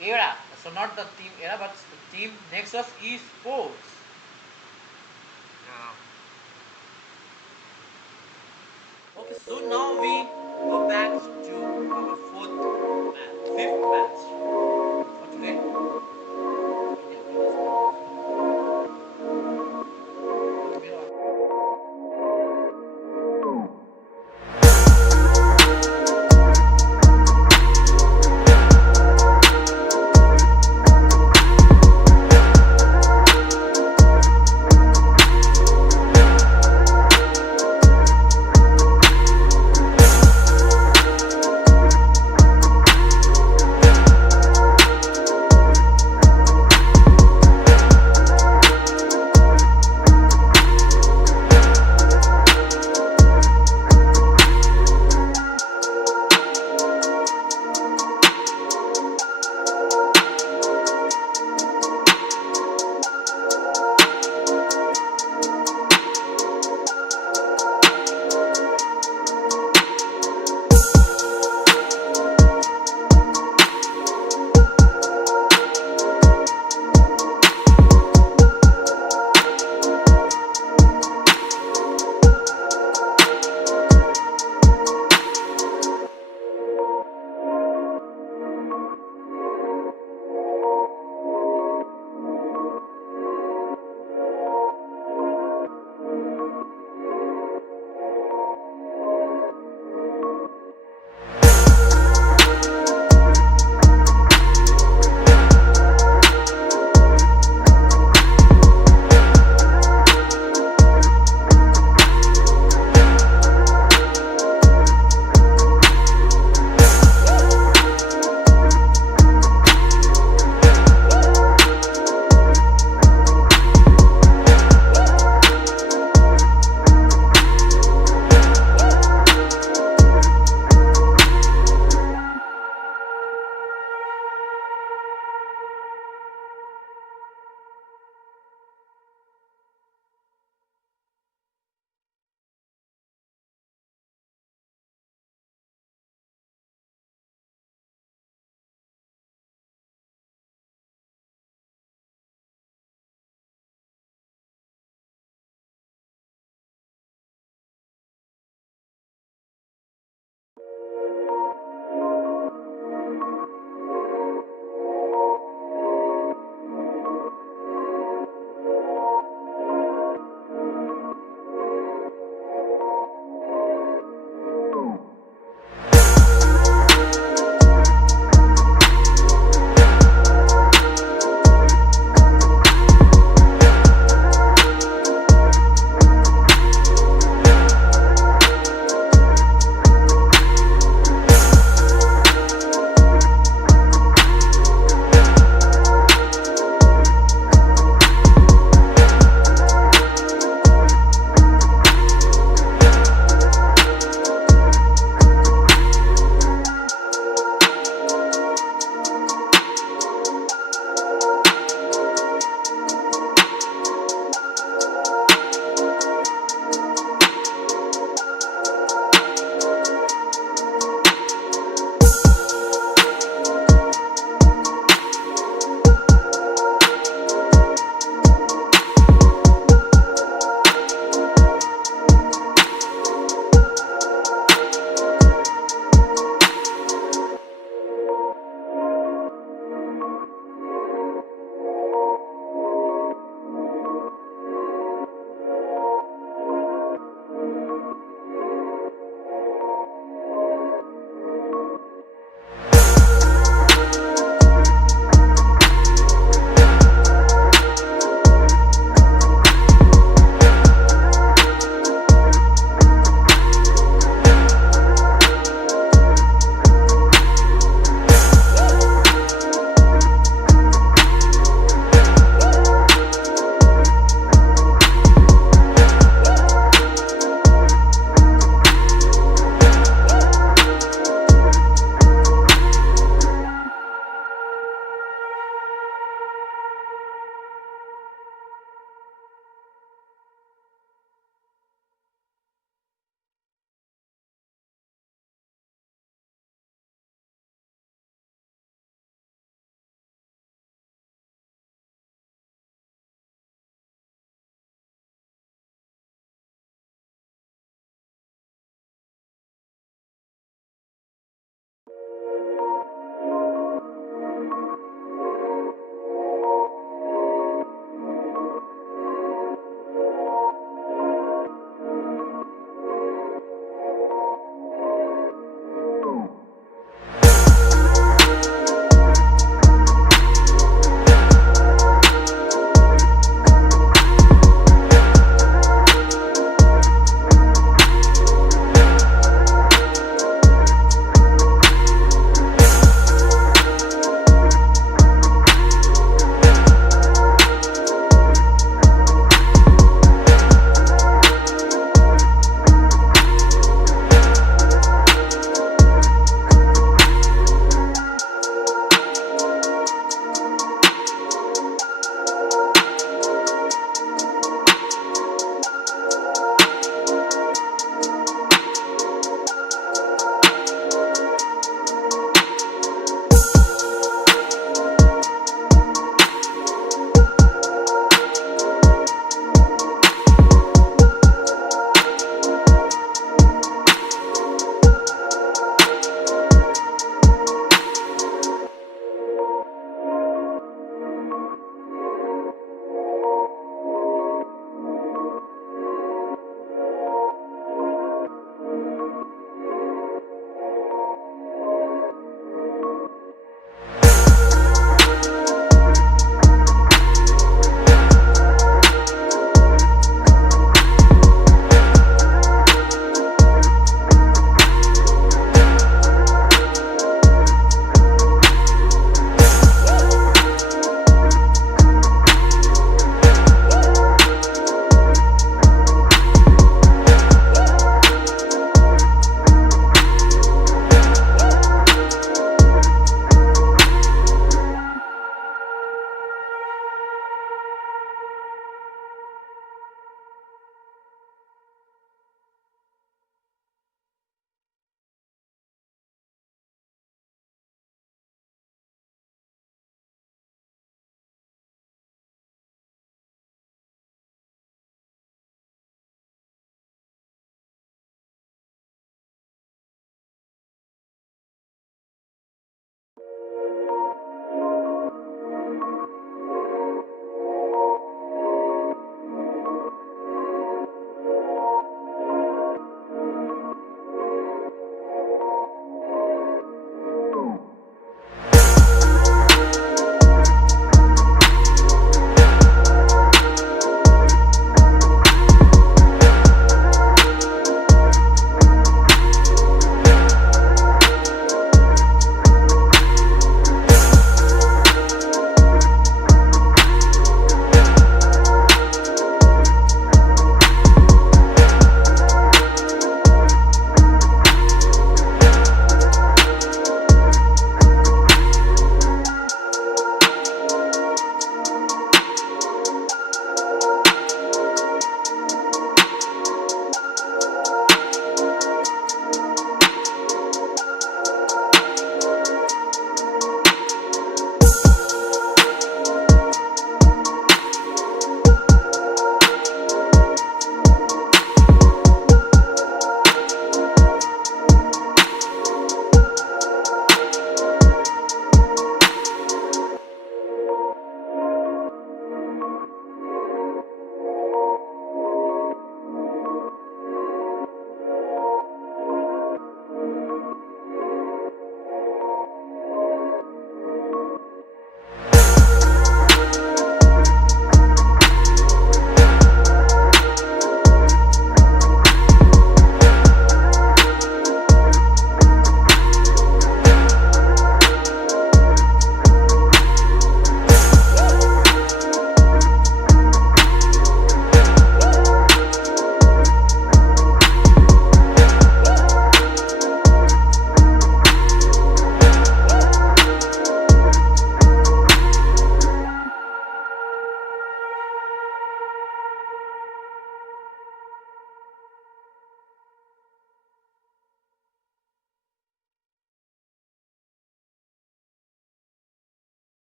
Era. So not the team Era, but the team Nexus Esports. Yeah. Okay, so now we go back to our fifth match for today.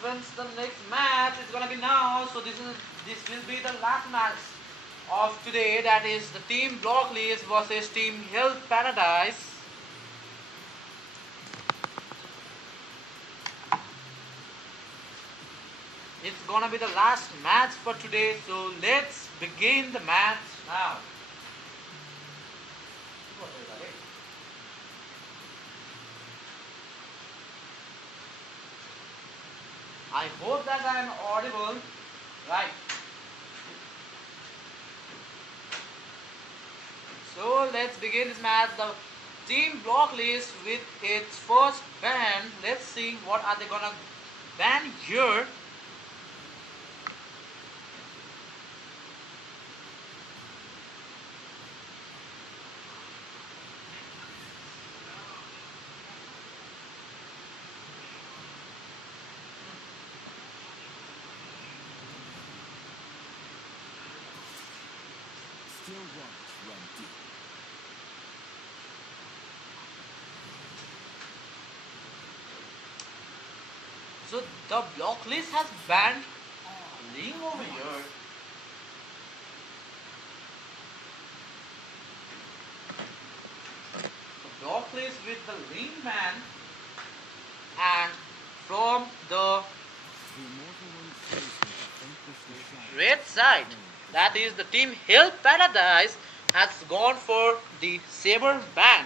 friends, the next match is gonna be now. So this will be the last match of today. That is the team Blocklist versus team Health Paradise. It's gonna be the last match for today. So let's begin the match now. I hope that I am audible. Right. So let's begin this match. The team Blocklist with its first ban. Let's see what are they gonna ban here. Still waters run deep. So the Blocklist has banned Ling over here. The Blocklist with the Ling man, and from the The immortal one shows me to vanquish the shadow. red side, that is the team Hell Paradise, has gone for the Saber ban.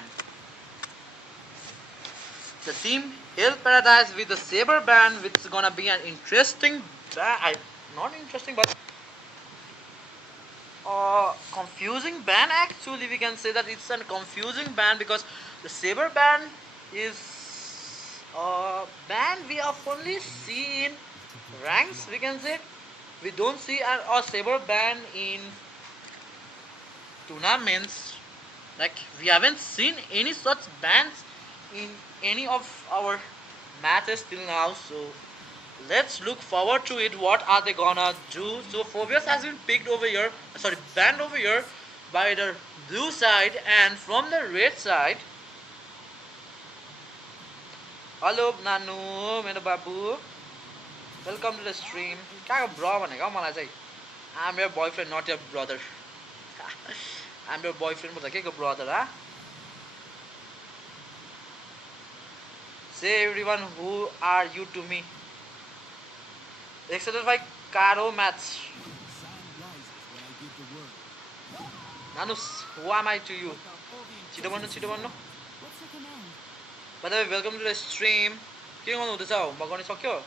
The team Hell Paradise with the Saber ban, which is gonna be an interesting ban. Not interesting, but confusing ban. Actually, we can say that it's a confusing ban because the Saber ban is a ban we have only seen ranks. We can say we don't see a Saber ban in tournaments. Like we haven't seen any such bans in any of our matches till now. So let's look forward to it. What are they gonna do? So Phobius has been picked over here, sorry, banned over here by the blue side, and from the red side. Hello Nanu, मेरो बाबु. Welcome to the stream. कहाँको bro भनेको मलाई चाहिँ? I'm your boyfriend, not your brother. I'm your boyfriend, but के को brother, huh? Say everyone, who are you to me? Exterminators Caro match. Sound rises when I give the word. Nanus, who am I to you? Chito भन्नु. What's your command? By the way, welcome to the stream. के गर्नु हुँदैछ हौ? म गर्न सक्यो?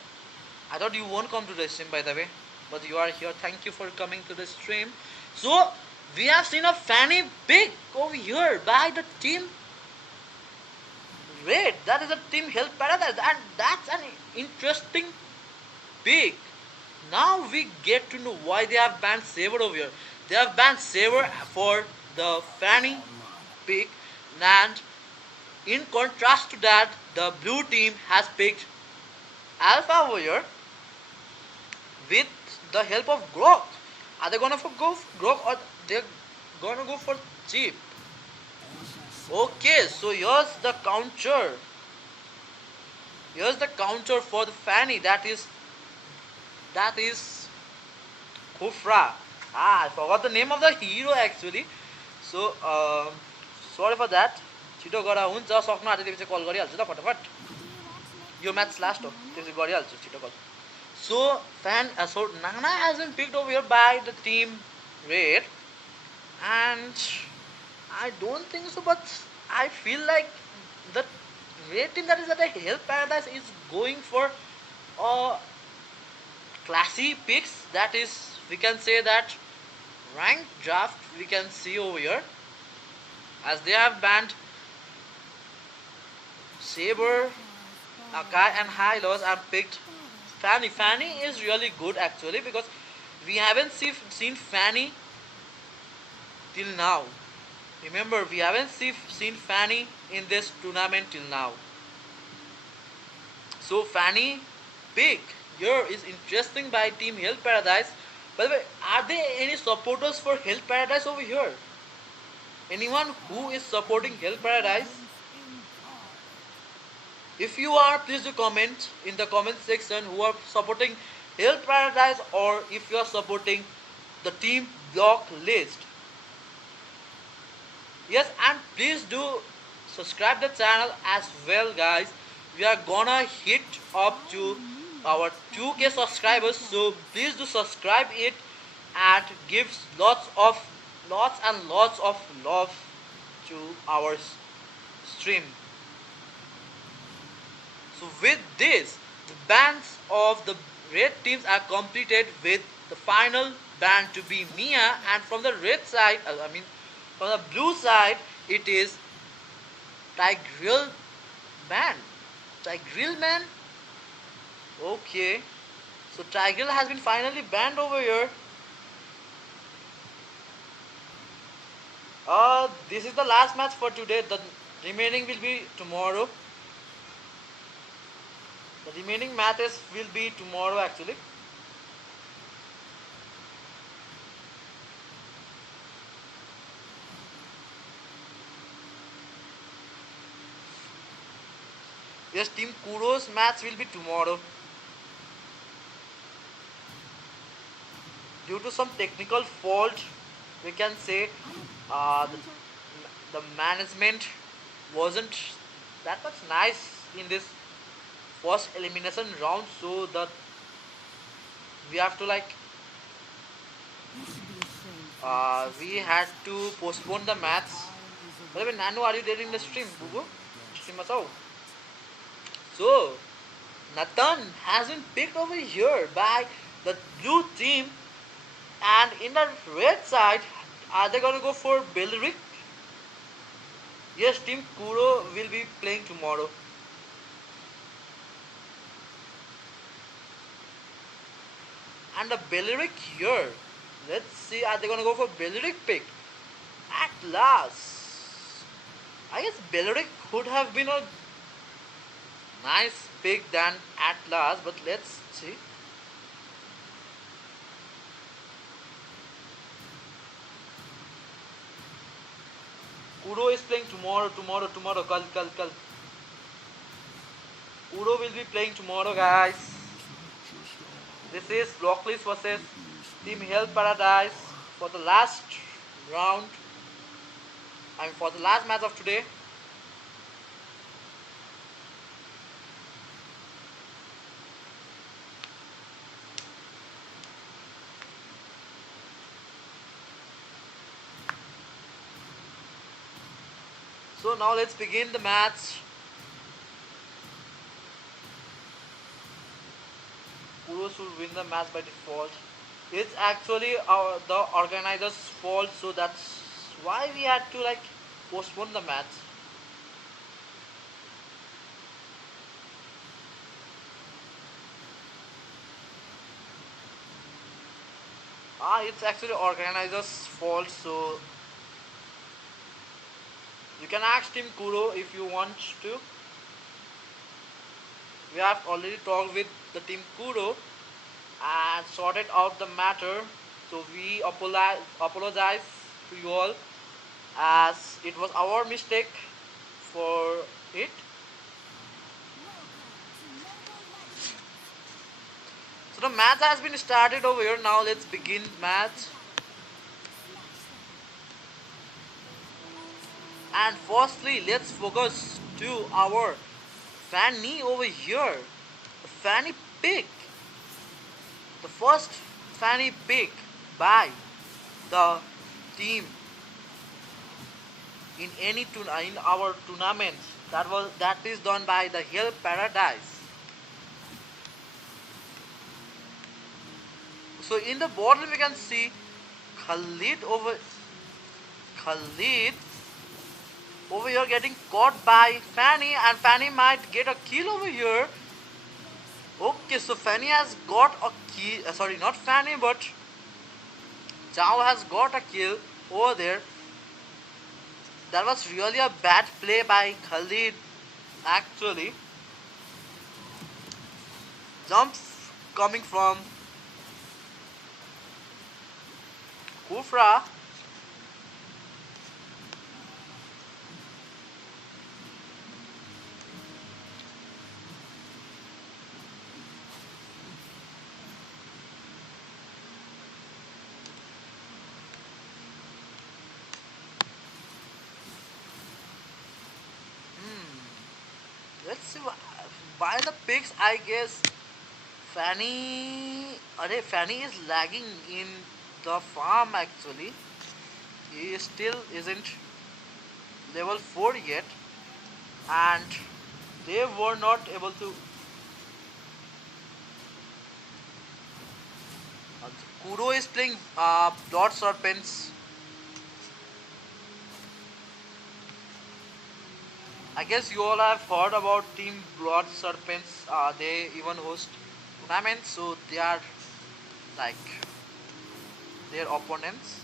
I thought you won't come to the stream, by the way, but you are here. Thank you for coming to the stream. So we have seen a fanny pick over here by the team Red. That is a team Hell Paradise, and that's an interesting pick. Now we get to know why they have banned Saber over here. They have banned Saber for the fanny pick, and in contrast to that, the blue team has picked Alpha over here with the help of Grok. Are they gonna go for Grok, or they're gonna go for Jeep? Okay, so here's the counter. Here's the counter for the fanny. That is Kufra. I forgot the name of the hero actually. So sorry for that. छिटो गरा हुन्छ, सक्नु आँटेपछि चाहिँ कल गरिहाल्छु त फटाफट. यो match last हो, त्यसपछि गरिहाल्छु छिटो कल. So so Nana has been picked over here by the team Red, and I don't think so, but I feel like the Red team that is at the Hell Paradise is going for classy picks. That is, we can say that ranked draft we can see over here, as they have banned Saber, Akai and Hylos, and picked Fanny. Fanny is really good actually, because we haven't seen Fanny till now. Remember, we haven't seen Fanny in this tournament till now. So Fanny pick here is interesting by Team Hell Paradise. By the way, are there any supporters for Hell Paradise over here? Anyone who is supporting Hell Paradise? If you are, please do comment in the comment section who are supporting Hell Paradise or if you are supporting the team Blocklist. Yes, and please do subscribe the channel as well, guys. We are gonna hit up to our 2K subscribers, so please do subscribe it and give lots and lots of love to our stream. So with this, the bans of the red teams are completed with the final ban to be Mia, and from the red side, from the blue side, it is Tigreal Man. Tigreal Man? Okay. So Tigreal has been finally banned over here. This is the last match for today. The remaining will be tomorrow. The remaining matches will be tomorrow actually. Yes, Team Kuro's match will be tomorrow. Due to some technical fault, we can say the management wasn't that much nice in this first elimination round, so that we have to we had to postpone the match. By the way, Nano, are you there in the stream? Bubu? Stream us out. So, Nathan has been picked over here by the blue team, and in the red side, are they gonna go for Belric? Yes, Team Kuro will be playing tomorrow. And the Belric here. Let's see, are they gonna go for Belric pick? At last. I guess Belric could have been a nice pick than Atlas, but let's see. Kuro is playing tomorrow, kal. Kuro will be playing tomorrow, guys. This is Blocklist versus Team Hell Paradise for the last round. For the last match of today. So now let's begin the match. Kuro should win the match by default. It's actually the organizers' fault, so that's why we had to postpone the match. It's actually organizers' fault, so you can ask Team Kuro if you want to. We have already talked with the Team Kuro and sorted out the matter. So we apologize to you all, as it was our mistake for it. So the match has been started over here. Now let's begin match. And firstly, let's focus to our Fanny over here. The Fanny pick. The first Fanny pick by the team in our tournaments. That is done by the Hell Paradise. So in the bottom we can see Khalid over here getting caught by Fanny, and Fanny might get a kill over here. Okay, so Fanny has got a kill. Sorry, not Fanny, but Chao has got a kill over there. That was really a bad play by Khalid, actually. Jumps coming from Kufra. see, by the picks, I guess Fanny is lagging in the farm actually. He still isn't level 4 yet, and they were not able to. Kuro is playing Blood Serpents. I guess you all have heard about Team Blood Serpents. They even host tournaments, so they are like their opponents.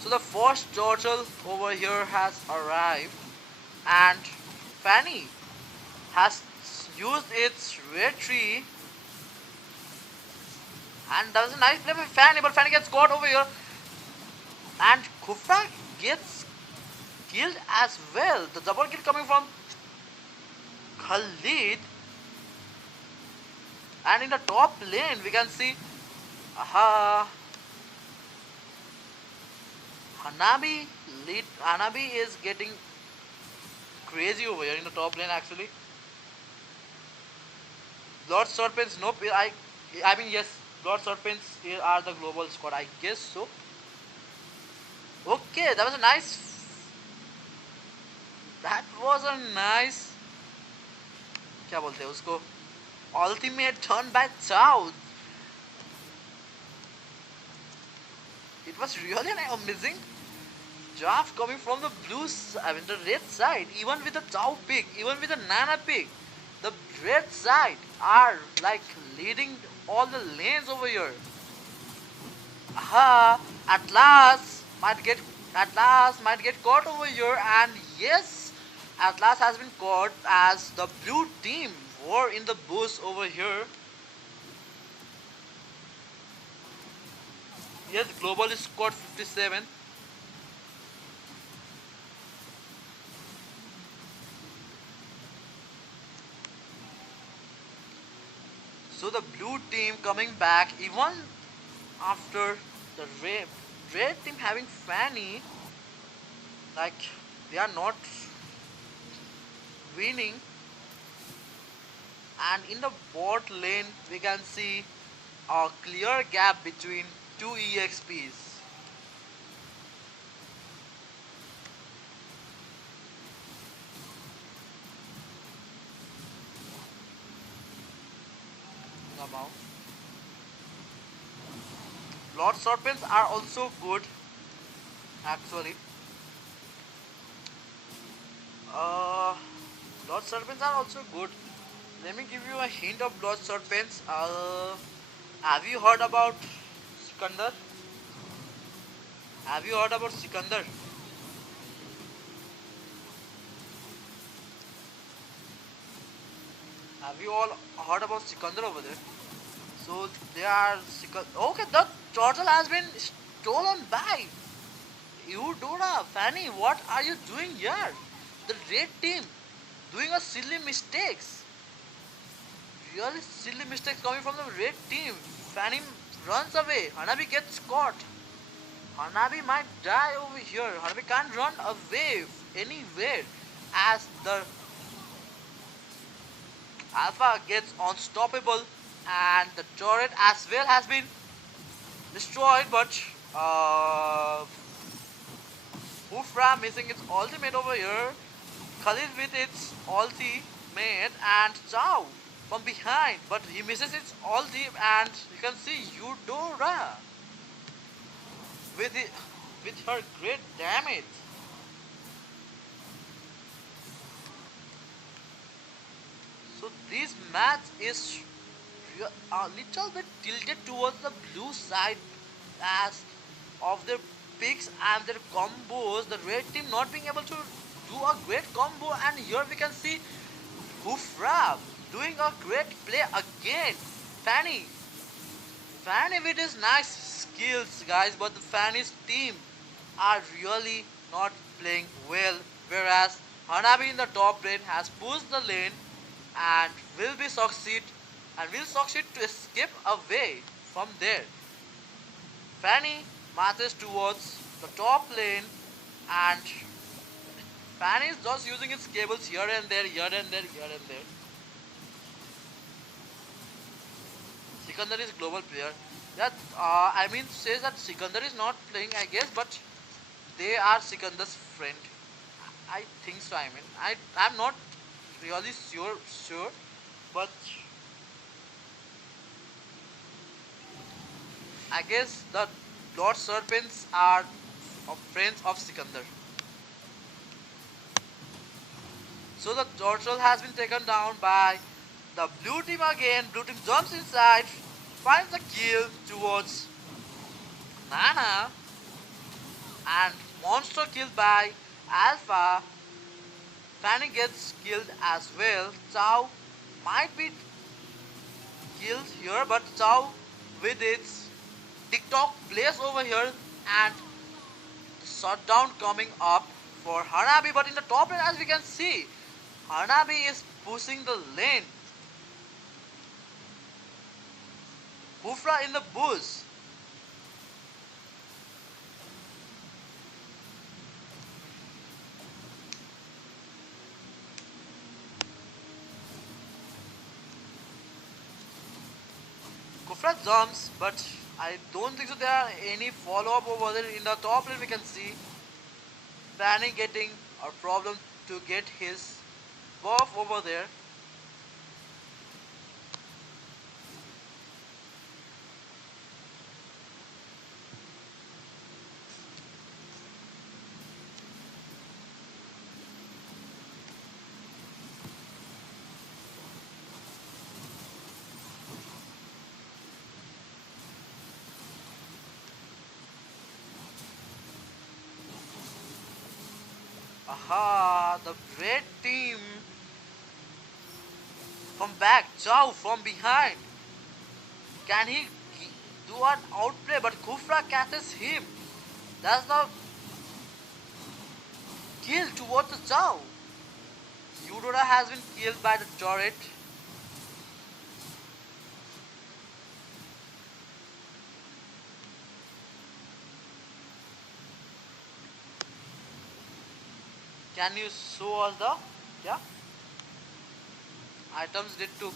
So the first turtle over here has arrived, and Fanny has used its red tree, and that was a nice play by Fanny, but Fanny gets caught over here, and Kufra gets killed as well. The double kill coming from Khalid, and in the top lane we can see Hanabi is getting crazy over here in the top lane actually. Lord Serpents, nope. I mean yes, Lord Serpents are the global squad. I guess so. Okay, that was a nice. That was a nice. क्या बोलते हैं उसको? Ultimate turn by Chow. It was really an amazing draft coming from the the red side. Even with the Chow pick, even with the Nana pick, the red side are like leading all the lanes over here. Aha! Atlas might get caught over here, and yes, Atlas has been caught as the blue team were in the bush over here. Yes, global is scored 57. So the blue team coming back even after the red team having Fanny, like they are not winning. And in the bot lane we can see a clear gap between two EXPs. Lord Serpents are also good actually. Lord Serpents are also good. Let me give you a hint of Lord Serpents. Have you heard about Sikandar? Have you heard about Sikandar? Have you all heard about Sikandar over there? So they are okay, the turtle has been stolen by Eudora. Fanny, what are you doing here? The red team doing a silly mistakes. Really silly mistakes coming from the red team. Fanny runs away. Hanabi gets caught. Hanabi might die over here. Hanabi can't run away anywhere as the Alpha gets unstoppable, and the turret as well has been destroyed, but Ufra missing its ultimate over here. Khalid with its ultimate, and Chow from behind, but he misses its ulti, and you can see Eudora with her great damage. So this match is a little bit tilted towards the blue side as of their picks and their combos. The red team not being able to do a great combo, and here we can see Hufra doing a great play again. Fanny with his nice skills, guys, but the Fanny's team are really not playing well, whereas Hanabi in the top lane has pushed the lane and will succeed to escape away from there. Fanny marches towards the top lane, and Fanny is just using its cables here and there, here and there, here and there. Sikandar is global player. That I mean says that Sikandar is not playing, I guess, but they are Sikandar's friend. I think so. I mean, I'm not really sure, but I guess the Lord Serpents are friends of Sikandar. So the turtle has been taken down by the blue team again. Blue team jumps inside, finds the kill towards Nana, and monster killed by Alpha. Fanny gets killed as well. Chow might be killed here, but Chow with its TikTok plays over here and shutdown coming up for Hanabi. But in the top lane, as we can see, Hanabi is pushing the lane. Kufra in the bush. Kufra jumps, but I don't think so there are any follow-up over there. In the top lane we can see Fanny getting a problem to get his buff over there. Aha, the red team from back, Chow from behind. Can he do an outplay? But Kufra catches him. That's the kill towards the Chow. Eudora has been killed by the turret. Can you show us the items they took?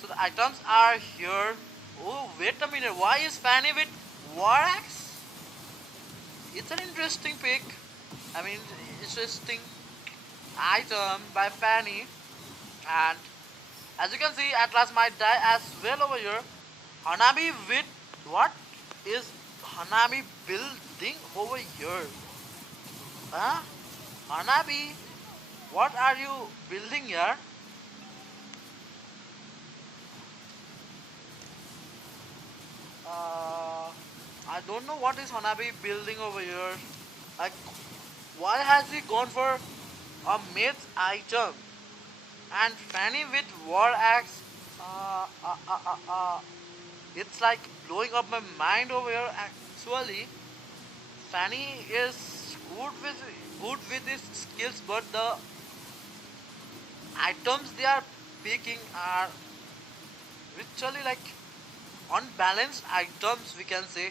So the items are here. Oh, wait a minute. Why is Fanny with War Axe? It's an interesting pick. I mean, interesting item by Fanny. And as you can see, Atlas might die as well over here. Hanabi with what is Hanabi building over here? Huh? Hanabi, what are you building here? I don't know what is Hanabi building over here. Like, why has he gone for a maid's item? And Fanny with War Axe. It's like blowing up my mind over here. Actually, Fanny is good with his skills, but the items they are picking are literally like unbalanced items, we can say.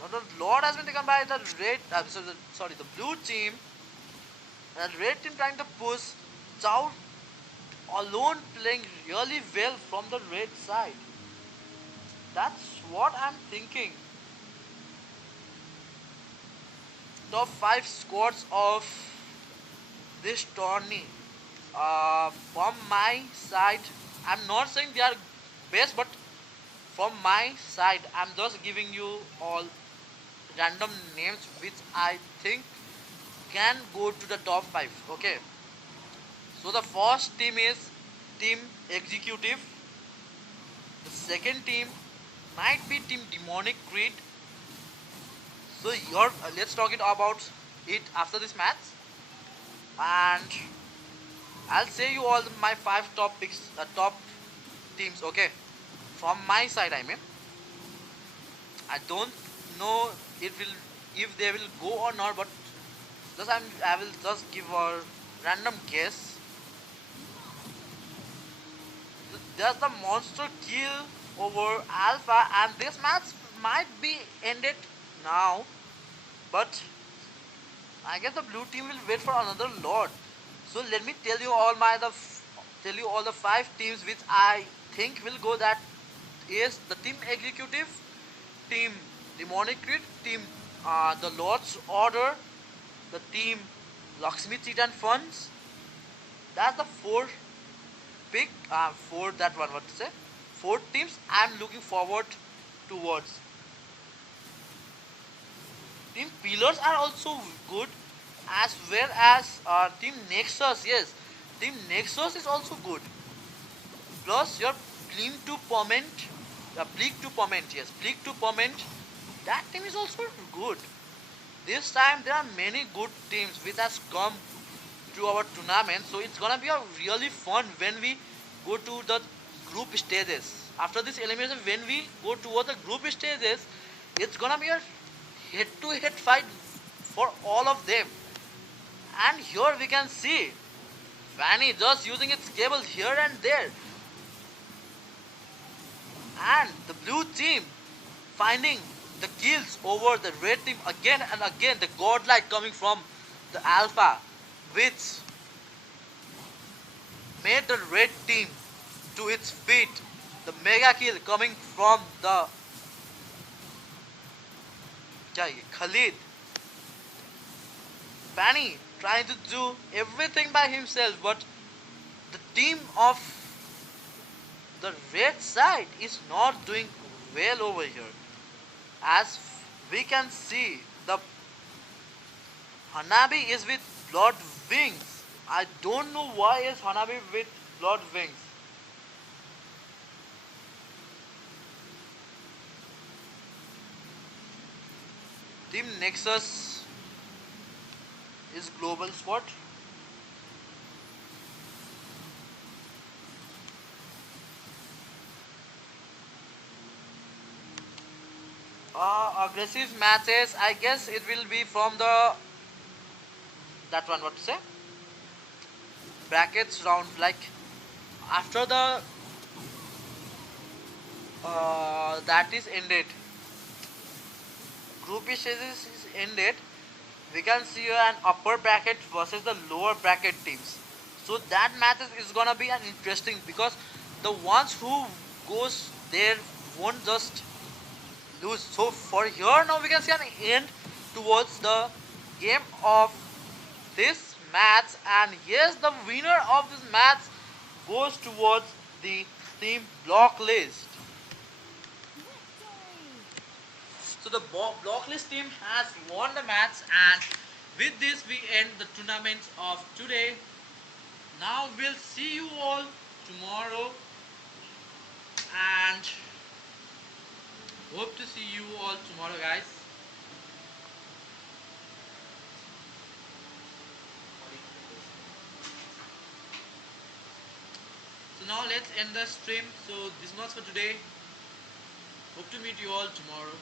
Now the Lord has been taken by the red, the blue team. And the red team trying to push. Chow alone playing really well from the red side. That's what I'm thinking. Top 5 squads of this tourney. From my side, I'm not saying they are best, but from my side, I'm just giving you all random names which I think can go to the top 5. Okay. So the first team is Team Executive. The second team might be Team Demonic Creed. So let's talk about it after this match. And I'll say you all my 5 top picks, top teams. Okay. From my side, I mean. I don't know if they will go or not, but I will just give a random guess. There's the monster kill over Alpha, and this match might be ended now. but I guess the blue team will wait for another lot. So let me tell you all tell you all the 5 teams which I think will go. That is the team executive, team demonic grid, team the Lord's Order, the team Lakshmi Titan Funds. That's the what to say, 4 teams I'm looking forward towards. Team Pillars are also good, as well as Team Nexus. Yes, Team Nexus is also good. Plus your Pleam to Perment, Pleak to Perment. Yes, Pleak to Perment. That team is also good. This time there are many good teams which has come to our tournament, so it's gonna be a really fun when we go to the group stages. After this elimination, when we go towards the group stages, it's gonna be a head-to-head fight for all of them. And here we can see Fanny just using its cables here and there, and the blue team finding the kills over the red team again and again. The godlike coming from the alpha, which made the red team to its feet. The mega kill coming from the Khalid. Fanny trying to do everything by himself, but the team of the red side is not doing well over here. As we can see, the Hanabi is with blood wings. I don't know why is Hanabi with blood wings. Team Nexus is global spot. Aggressive matches, I guess it will be from the what to say, brackets round, like after the that is ended, group stages is ended, we can see an upper bracket versus the lower bracket teams. So that match is gonna be an interesting, because the ones who goes there won't just lose. So for here now we can see an end towards the game of this match, and yes, the winner of this match goes towards the team Blocklist. So the Blocklist team has won the match, and with this we end the tournament of today. Now we'll see you all tomorrow, and hope to see you all tomorrow, guys. So now let's end the stream. So this much for today. Hope to meet you all tomorrow.